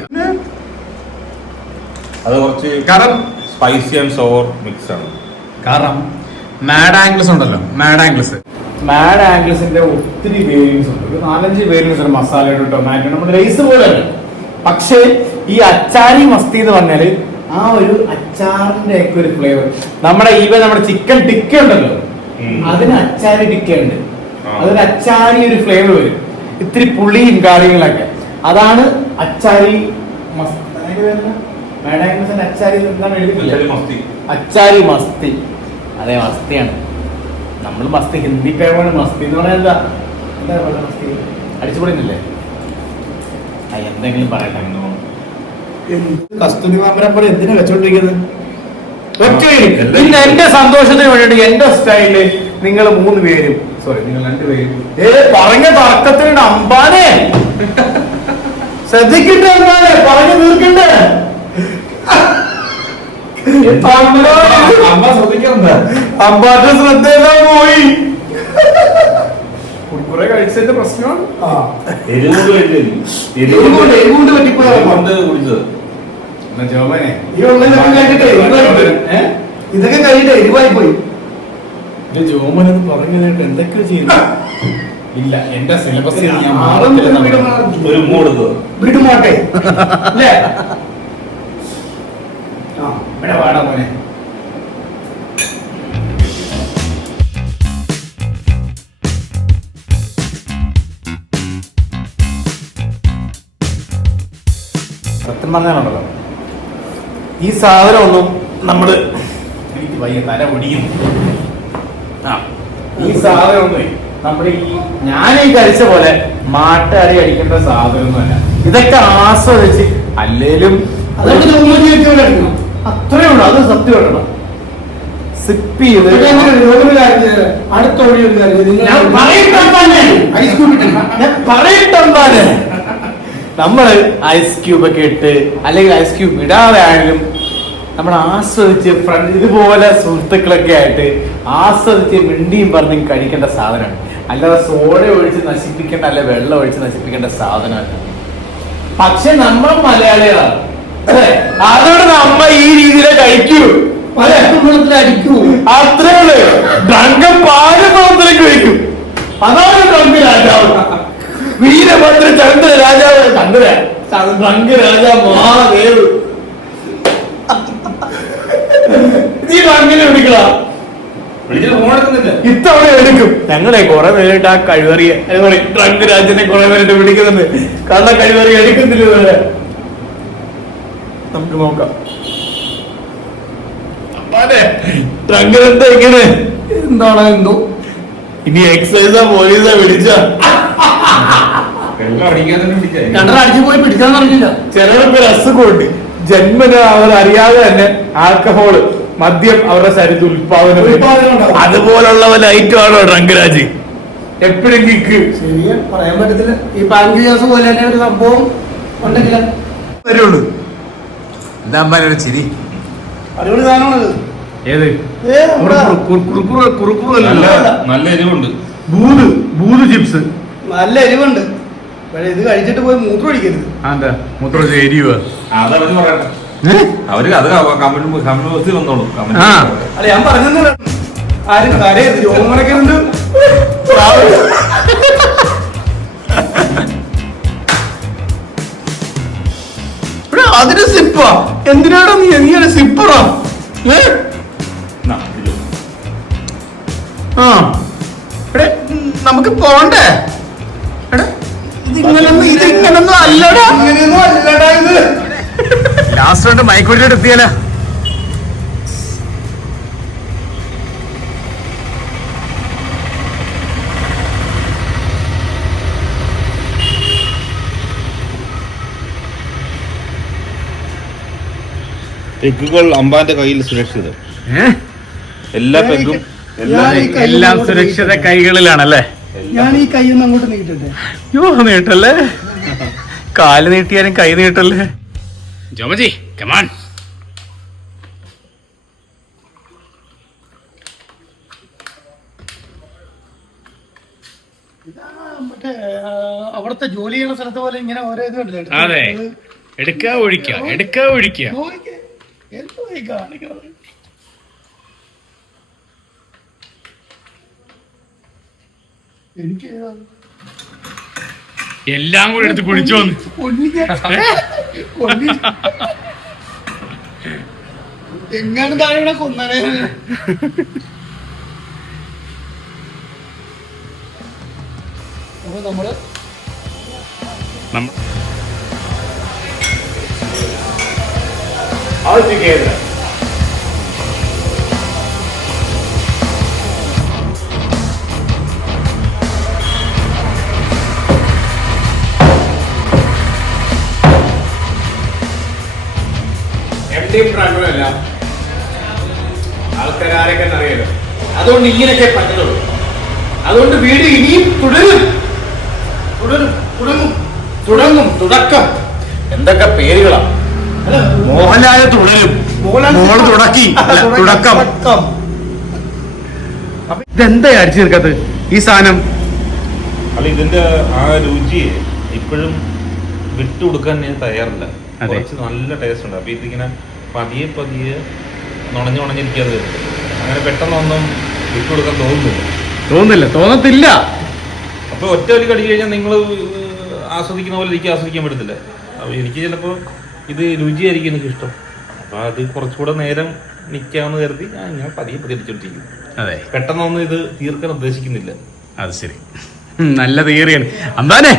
അത് കുറച്ച് കാരണം സ്പൈസി ആൻഡ് സോർ മിക്സ് ആണ്. കാരണം മാഡ് ആംഗിൾസ് ഉണ്ടല്ലോ, മാഡ് ആംഗിൾസിന്റെ ഒത്തിരി വേരിയൻസ് ഉണ്ട്. ഒരു 4-5 വേരിയൻസ് ഉണ്ട്. മസാലയുടെ, ടൊമാറ്റോ, നമ്മുടെ റൈസ് പോലെ തന്നെ. പക്ഷേ ഈ അച്ചാരി മസ്തി എന്ന് പറഞ്ഞാല് ആ ഒരു അച്ചാറിന്റെ ഒക്കെ ഒരു ഫ്ലേവർ. നമ്മുടെ ചിക്കൻ ടിക്ക ഉണ്ടല്ലോ, അതിന് അച്ചാരി ടിക്ക ഉണ്ട്. അതിന് അച്ചാരി ഒരു ഫ്ലേവർ വരും, ഇത്തിരി പുളിയും കാര്യങ്ങളൊക്കെ. അതാണ് അച്ചാരി മസ്തി. മാഡ് ആംഗിൾസിന്റെ അച്ചാരി എന്താണ് എഴുതിയിട്ടില്ല? അച്ചാരി മസ്തി. അതെ, മസ്തിയാണ്. നമ്മൾ മസ്തി ഹിന്ദി പേരാണ്. മസ്തി എന്ന് പറഞ്ഞാൽ എന്താ മസ്തി? അടിച്ചുപൊളിന്നില്ലേ? എന്തെങ്കിലും പറയട്ടെ. കസ്തൂരി മാമ്പരപ്പടി എന്തിനാ വെച്ചോണ്ടിരിക്കുന്നത്? പിന്നെ എന്റെ സന്തോഷത്തിന് വേണ്ടിട്ട് എന്റെ സ്റ്റൈലില് നിങ്ങൾ 3 പേരും, സോറി നിങ്ങൾ 2 പേരും പറഞ്ഞ തർക്കത്തിനുണ്ട്. അമ്പാനെ ശ്രദ്ധിക്കട്ടെ, അമ്പാനെ പറഞ്ഞു തീർക്കണ്ടേ? അമ്മ ശ്രദ്ധിക്കണ്ട. അമ്പാന്റെ ശ്രദ്ധയെല്ലാം പോയി. കുറെ കഴിച്ചു. പൈസന്റെ പ്രശ്നമാണ്. എരിവുകൊണ്ട് കുടിച്ചത് ജോമനെ ഇതൊക്കെ കഴിഞ്ഞിട്ട് എരിവായി പോയി. ജോമനെന്ന് പറഞ്ഞായിട്ട് എന്തൊക്കെയോ ചെയ്യുന്നു. ഇല്ല, എന്റെ സിലബസ് ഒരു മൂട് വിടുമാട്ടെ അല്ലേ? ഇവിടെ പാടാ മോനെ. സത്യം പറഞ്ഞാലുണ്ടല്ലോ, ഈ സാധനം ഒന്നും നമ്മള് എനിക്ക് വയ്യ, തല ഒടിയും. ഈ സാധനം ഒന്നും നമ്മുടെ ഞാനീ കഴിച്ച പോലെ മാട്ടാടി അടിക്കേണ്ട സാധനമൊന്നുമല്ല. ഇതൊക്കെ ആസ്വദിച്ച് അല്ലേലും അത്രേ ഉള്ളൂ. അത് സത്യം ഇടണം. സിപ്പ് ചെയ്ത് അടുത്ത പറയട്ടെ, നമ്മള് ഐസ് ക്യൂബ് ഒക്കെ ഇട്ട് അല്ലെങ്കിൽ ഐസ് ക്യൂബ് ഇടാതെ ആയാലും നമ്മൾ ആസ്വദിച്ച് ഫ്രണ്ട് ഇതുപോലെ സുഹൃത്തുക്കളൊക്കെ ആയിട്ട് ആസ്വദിച്ച് മിണ്ടിയും പറഞ്ഞും കഴിക്കേണ്ട സാധനമാണ്. അല്ലാതെ സോഡ ഒഴിച്ച് നശിപ്പിക്കേണ്ട, അല്ലെ വെള്ളം ഒഴിച്ച് നശിപ്പിക്കേണ്ട സാധനമല്ല. പക്ഷെ നമ്മൾ മലയാളികളാണ്, അതുകൊണ്ട് നമ്മ ഈ രീതിയിലെ കഴിക്കൂ, അടിക്കൂ. അത്രേ ഉള്ളൂ. ഡ്രങ്കം പാലപ്പത്തിലേക്ക് കഴിക്കും. അതാണ് ഡ്രങ്ക് രാജാവ്, വീരഭദ്ര ചന്ദ്ര രാജാവ്. ഡ്രങ്ക് രാജാവ് മഹാദേവ്. നീ ഡ്രങ്കിനെ വിളിക്കടാ. ഇത്തവണ എടുക്കും. ഞങ്ങളെ കുറെ നേരിട്ട് ആ കഴിവറിയ ഡ്രങ്ക് രാജനെ കുറെ നേരിട്ട് വിളിക്കുന്നുണ്ട്. കള്ള കഴിവറിയ എടുക്കുന്നില്ല ഇതുവരെ. നമുക്ക് നോക്കാം. ട്രങ്കിലെന്താ ഇങ്ങനെ? എന്താണ് എന്തോ ഇനി എക്സൈസാ പോലീസാ വിളിച്ച അടിച്ചു പോയി പിടിക്കാന്ന് പറഞ്ഞില്ല. ചിലർക്ക് ഒരു അസുഖമുണ്ട്, ജന്മന അവർ അറിയാതെ തന്നെ ആൽക്കഹോള്, മദ്യം അവരുടെ ശരീരത്തിൽ ഉത്പാദനം. അതുപോലുള്ളവൻ ഐറ്റമാണോ ഡ്രങ്കരാജ്? എപ്പോഴും കിക്ക് ശരിയാ, പറയാൻ പറ്റത്തില്ല. ഈ പാൻക്രിയാസ് പോലെ തന്നെ ഒരു സംഭവം ഉണ്ടെങ്കില വരുള്ളൂ. എന്താ ചിരി? അടിപൊളി സാധനമാണത്. ഏത് നല്ല എരിവുണ്ട്. ബൂത് ചിപ്സ് നല്ല എരിവുണ്ട്. പക്ഷെ ഇത് കഴിച്ചിട്ട് പോയി മൂത്രം ഒഴിക്കരുത്. എന്താ മൂത്രം എരിവ്? അതവര് പറയട്ടെ, അവര് അത് കമന്റ് ബോക്സിൽ വന്നോളൂ. അല്ല, ഞാൻ പറഞ്ഞത് ആരും കരയരുത്. രോമനൊക്കെയുണ്ട്. അതിന് സിപ്പാ എന്തിനാണോ നീ സിപ്പറാ? നമുക്ക് പോണ്ടേ? ഇതിങ്ങനൊന്നും അല്ലടാ. ലാസ്റ്റ് കൊണ്ട് മൈക്കോട്ടിട്ട് എത്തിയാലോ? പെഗുകൾ അമ്പാന്റെ കയ്യിൽ സുരക്ഷിതം. എല്ലാ പെഗും എല്ലാം സുരക്ഷിത കൈകളിലാണല്ലേ? ഞാൻ ഈ കൈയൊന്നും അങ്ങോട്ട് നീട്ടട്ടെ? യോ, നീട്ടല്ലേ. കാല് നീട്ടിയാലും കൈ നീട്ടല്ലേ. ജോമജി കമാൺ. മറ്റേ അവിടുത്തെ ജോലി ചെയ്യുന്ന സ്ഥലത്ത് പോലെ ഇങ്ങനെ ഓരോ ഇത് കണ്ടില്ലേ? അതെ, എടുക്കാ ഒഴിക്കാ, എടുക്കാ ഒഴിക്കാ. കാണിക്കുന്നത് എനിക്ക് എല്ലാം കൂടെ എടുത്ത് കുടിച്ചു വന്നു. എങ്ങാണ്ട് താഴെ കൊന്നേ. അപ്പൊ നമ്മള് all together. ല്ല ആൾക്കാരൊക്കെ അറിയാലോ. അതുകൊണ്ട് ഇങ്ങനെയൊക്കെ പറ്റുള്ളൂ. അതുകൊണ്ട് വീട് ഇനിയും തുടങ്ങും. തുടക്കം എന്തൊക്കെ പേരുകളാ? മോഹൻലാൽ തുടരും, മോള് തുടക്കി, തുടക്കം. ഇതെന്താ അടിച്ചു തീർക്കത്ത് ഈ സാധനം? അല്ല ഇതിന്റെ ആ രുചിയെ ഇപ്പോഴും വിട്ടുകൊടുക്കാൻ ഞാൻ തയ്യാറില്ല. കുറച്ച് നല്ല ടേസ്റ്റ് ഉണ്ട്. അപ്പൊ ഇതിങ്ങനെ പതിയെ പതിയെ നുണഞ്ഞിരിക്കാതെ അങ്ങനെ പെട്ടെന്നൊന്നും വിട്ടുകൊടുക്കാൻ തോന്നത്തില്ല. അപ്പൊ ഒറ്റ വലി കടിച്ചു കഴിഞ്ഞാൽ നിങ്ങൾ ആസ്വദിക്കുന്ന പോലെ എനിക്ക് ആസ്വദിക്കാൻ പറ്റത്തില്ല. അപ്പൊ എനിക്ക് ചിലപ്പോ ഇത് രുചിയായിരിക്കും എനിക്ക് ഇഷ്ടം. അപ്പൊ അത് കുറച്ചുകൂടെ നേരം നിൽക്കാമെന്ന് കരുതി ഞാൻ പതിയെ അടിച്ചോണ്ടിരിക്കും. അതെ, പെട്ടെന്നൊന്നും ഇത് തീർക്കാൻ ഉദ്ദേശിക്കുന്നില്ല. അത് ശരി, നല്ല തിയറിയാണ്. അമ്പാനെ,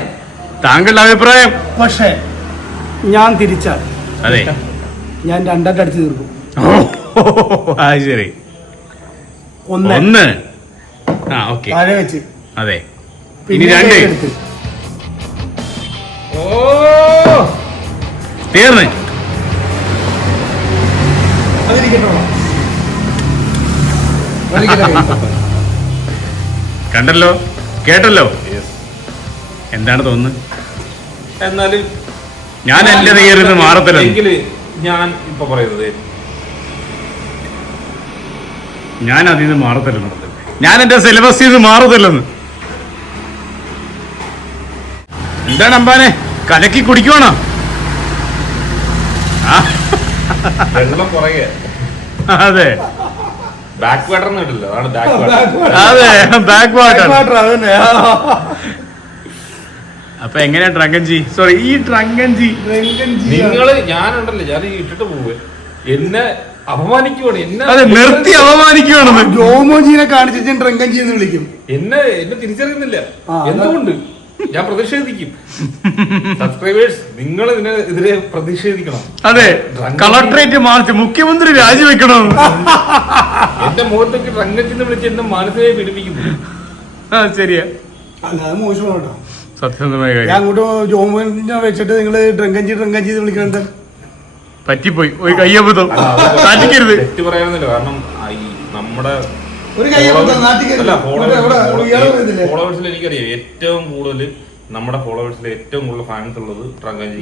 താങ്കളുടെ അഭിപ്രായം? പക്ഷേ ഞാൻ തിരിച്ചാണ്. അതെ, ഞാൻ രണ്ടായിട്ട് അടിച്ചു തീർക്കും. അത് ശരി. ഒന്ന് ഓക്കെ, താഴെ വെച്ച്. അതെ, പിന്നെ ഇനി 2 എടുത്ത് തീർന്ന്. കണ്ടല്ലോ, കേട്ടല്ലോ, എന്താണ് തോന്നുന്നത്? എന്നാലും ഞാൻ എന്റെ തീയറിന്ന് മാറത്തില്ല. ഞാൻ ഇപ്പൊ പറയുന്നത് ഞാൻ അതിൽ നിന്ന് മാറത്തില്ലെന്ന്, ഞാൻ എന്റെ സിലബസിൽ നിന്ന് മാറത്തില്ലെന്ന്. എന്താണ് അമ്പാനെ, കലക്കി കുടിക്കുവാണോ? വെള്ളം പുറകെ. അതെ, ബാക്ക് വാട്ടർ കിട്ടില്ല, അതാണ് ബാക്ക് വാട്ടർ. അതെ, ബാക്ക് വാട്ടർ. അപ്പൊ എങ്ങനെയാ ഡ്രങ്കൻജി? സോറി, ഈ ഡ്രങ്കൻജി നിങ്ങള് ഞാനുണ്ടല്ലോ, ഞാൻ ഇട്ടിട്ട് പോവേ, എന്നെ അപമാനിക്കുവാണ്. അതെ, നിർത്തി അപമാനിക്കുവാണെന്ന്. ജോമോജീനെ കാണിച്ച് ഡ്രങ്കൻജി എന്ന് വിളിക്കും. എന്നെ തിരിച്ചറിയുന്നില്ല. എന്തുകൊണ്ട്? ഞാൻ പ്രതിഷേധിക്കും. സബ്സ്ക്രൈബേഴ്സ്, നിങ്ങൾ ഇതിനെതിരെ പ്രതിഷേധിക്കണം. അതെ, കളക്ടറേറ്റ് മാർച്ച്, മുഖ്യമന്ത്രി രാജിവെക്കണം. എന്റെ മുഖത്തേക്ക് ഡ്രങ്കൻജി വിളിച്ച് എന്നെ മാനസികമായി പീഡിപ്പിക്കുന്നു. ശരിയാ, അല്ലാതെ മോശമാണ് കേട്ടോ. സത്യസന്ധമായ ഞാൻ കാര്യം. അങ്ങോട്ട് ജോമോനെ വെച്ചിട്ട് നിങ്ങള് ഡ്രങ്കൻജി വിളിക്കണത് പറ്റിപ്പോയി, ഒരു കയ്യബദ്ധം. കാറ്റിക്കരുത്. തെറ്റ് പറയാനൊന്നുമില്ല. കാരണം ഈ നമ്മുടെ ഒരു ഫോളോവേഴ്സിൽ എനിക്കറിയാം ഏറ്റവും കൂടുതൽ നമ്മുടെ ഫോളോവേഴ്സിൽ ഏറ്റവും കൂടുതൽ ഫാൻസ് ഉള്ളത് ഡ്രങ്കൻജി.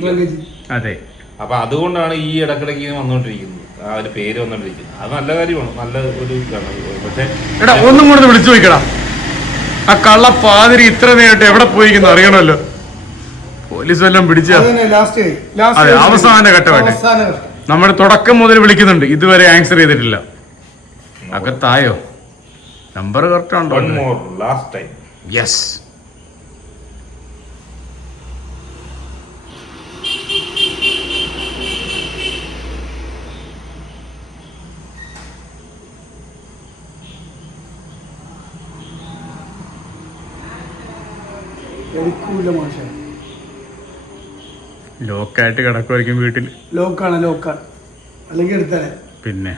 അതെ, അപ്പൊ അതുകൊണ്ടാണ് ഈ ഇടക്കിടയ്ക്ക് വന്നുകൊണ്ടിരിക്കുന്നത്, ആ ഒരു പേര് വന്നുകൊണ്ടിരിക്കുന്നത്. അത് നല്ല കാര്യമാണ്, നല്ല ഒരു ഇതാണ്. പക്ഷെ എടാ, ഒന്നും കൂടെ വിളിച്ചു നോക്കടാ. ആ കള്ള പാതിരി ഇത്ര നേരിട്ട് എവിടെ പോയിരിക്കുന്നു അറിയണമല്ലോ. പോലീസ് എല്ലാം പിടിച്ച അതെ, അവസാന ഘട്ടമായിട്ട് നമ്മൾ തുടക്കം മുതൽ വിളിക്കുന്നുണ്ട്, ഇതുവരെ ആൻസർ ചെയ്തിട്ടില്ല. അകത്തായോ? നമ്പർ കറക്റ്റ് ഉണ്ടോ? Last time. യെസ്. ലോക്കായിട്ട് കിടക്കുമായിരിക്കും വീട്ടിൽ. ലോക്കാണ് അല്ലെങ്കിൽ എടുത്താലേ. പിന്നെ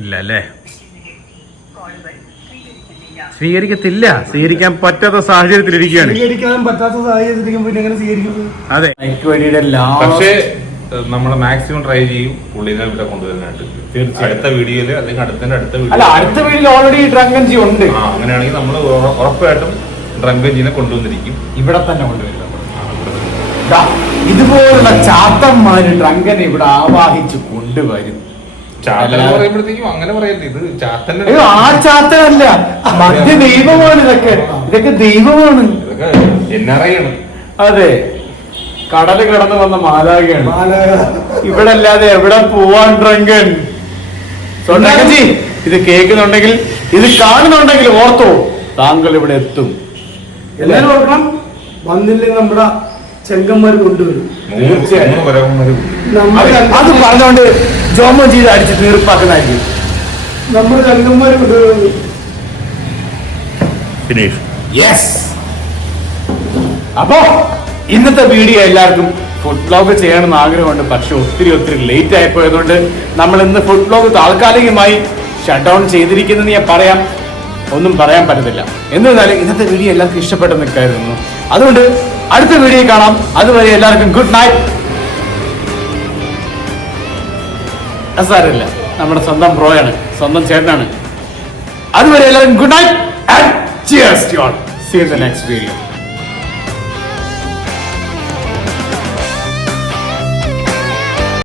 ഇല്ല അല്ലേ, സ്വീകരിക്കാൻ പറ്റാത്ത സാഹചര്യത്തിലിരിക്കുകയാണ്. സ്വീകരിക്കാൻ പറ്റാത്ത സാഹചര്യത്തിലും പിന്നെ എങ്ങനെ സ്വീകരിക്കുന്നത്? അതെ, പക്ഷേ നമ്മൾ മാക്സിമം ട്രൈ ചെയ്യും പുള്ളിനെ ഇവിടെ കൊണ്ടുവരാനായിട്ട്. തീർച്ചയായും അടുത്ത വീഡിയോയില് അല്ലെങ്കിൽ അടുത്ത വീഡിയോയിൽ ഓൾറെഡി ഡ്രങ്കൻജി ഉണ്ട്. അങ്ങനെയാണെങ്കിൽ നമ്മൾ ഉറപ്പായിട്ടും ഡ്രങ്കൻജിനെ കൊണ്ടുവന്നിരിക്കും. ഇവിടെ തന്നെ കൊണ്ടുവരും. ഇതുപോലുള്ള ചാത്തന്മാര് ഡ്രങ്കനെ ഇവിടെ ആവാഹിച്ച് കൊണ്ടുവരും. ചാത്തൻ പറയുമ്പോഴത്തേക്കും അങ്ങനെ പറയല്ലേ, ഇത് ചാത്തൻ. ആ ചാത്തനല്ല, മധ്യ ദൈവമാണ്. ഇതൊക്കെ ദൈവമാണ്, ഇതൊക്കെ NRI ആണ്. അതെ, കടല് കടന്നു വന്ന മാലാകയാണ്. ഇവിടെ അല്ലാതെ എവിടെ പോവാൻ ഡ്രങ്കൻ? ഡ്രങ്കൻജി, ഇത് കേൾക്കുന്നുണ്ടെങ്കിൽ, ഇത് കാണുന്നുണ്ടെങ്കിൽ ഓർത്തോ, താങ്കൾ ഇവിടെ എത്തും. എല്ലാരും ഓർക്കണം, വന്നില്ലെങ്കിൽ നമ്മുടെ ചെങ്കന്മാർ കൊണ്ടുവരും. തീർച്ചയായും അത് പറഞ്ഞുകൊണ്ട് ജോമോ ചെയ്ത് അടിച്ച് തീർപ്പാക്കുന്നതായിരിക്കും. നമ്മുടെ ചെങ്കന്മാർ കൊണ്ടുവരും. അപ്പോ ഇന്നത്തെ വീഡിയോ എല്ലാവർക്കും ഫുഡ് വ്ലോഗ് ചെയ്യണമെന്ന് ആഗ്രഹമുണ്ട്. പക്ഷെ ഒത്തിരി ലേറ്റ് ആയിപ്പോയതുകൊണ്ട് നമ്മൾ ഇന്ന് ഫുഡ് വ്ലോഗ് താൽക്കാലികമായി ഷട്ട് ഡൗൺ ചെയ്തിരിക്കുന്നത് ഞാൻ പറയാം. ഒന്നും പറയാൻ പറ്റത്തില്ല. എന്നിരുന്നാലും ഇന്നത്തെ വീഡിയോ എല്ലാവർക്കും ഇഷ്ടപ്പെട്ടെന്ന് കരുതുന്നു. അതുകൊണ്ട് അടുത്ത വീഡിയോ കാണാം. അതുവരെ എല്ലാവർക്കും ഗുഡ് നൈറ്റ്. സാരമില്ല, നമ്മുടെ സ്വന്തം പ്രോയാണ്, സ്വന്തം ചേട്ടനാണ്. അതുവരെ എല്ലാവർക്കും good night and cheers to all. See you in the next video.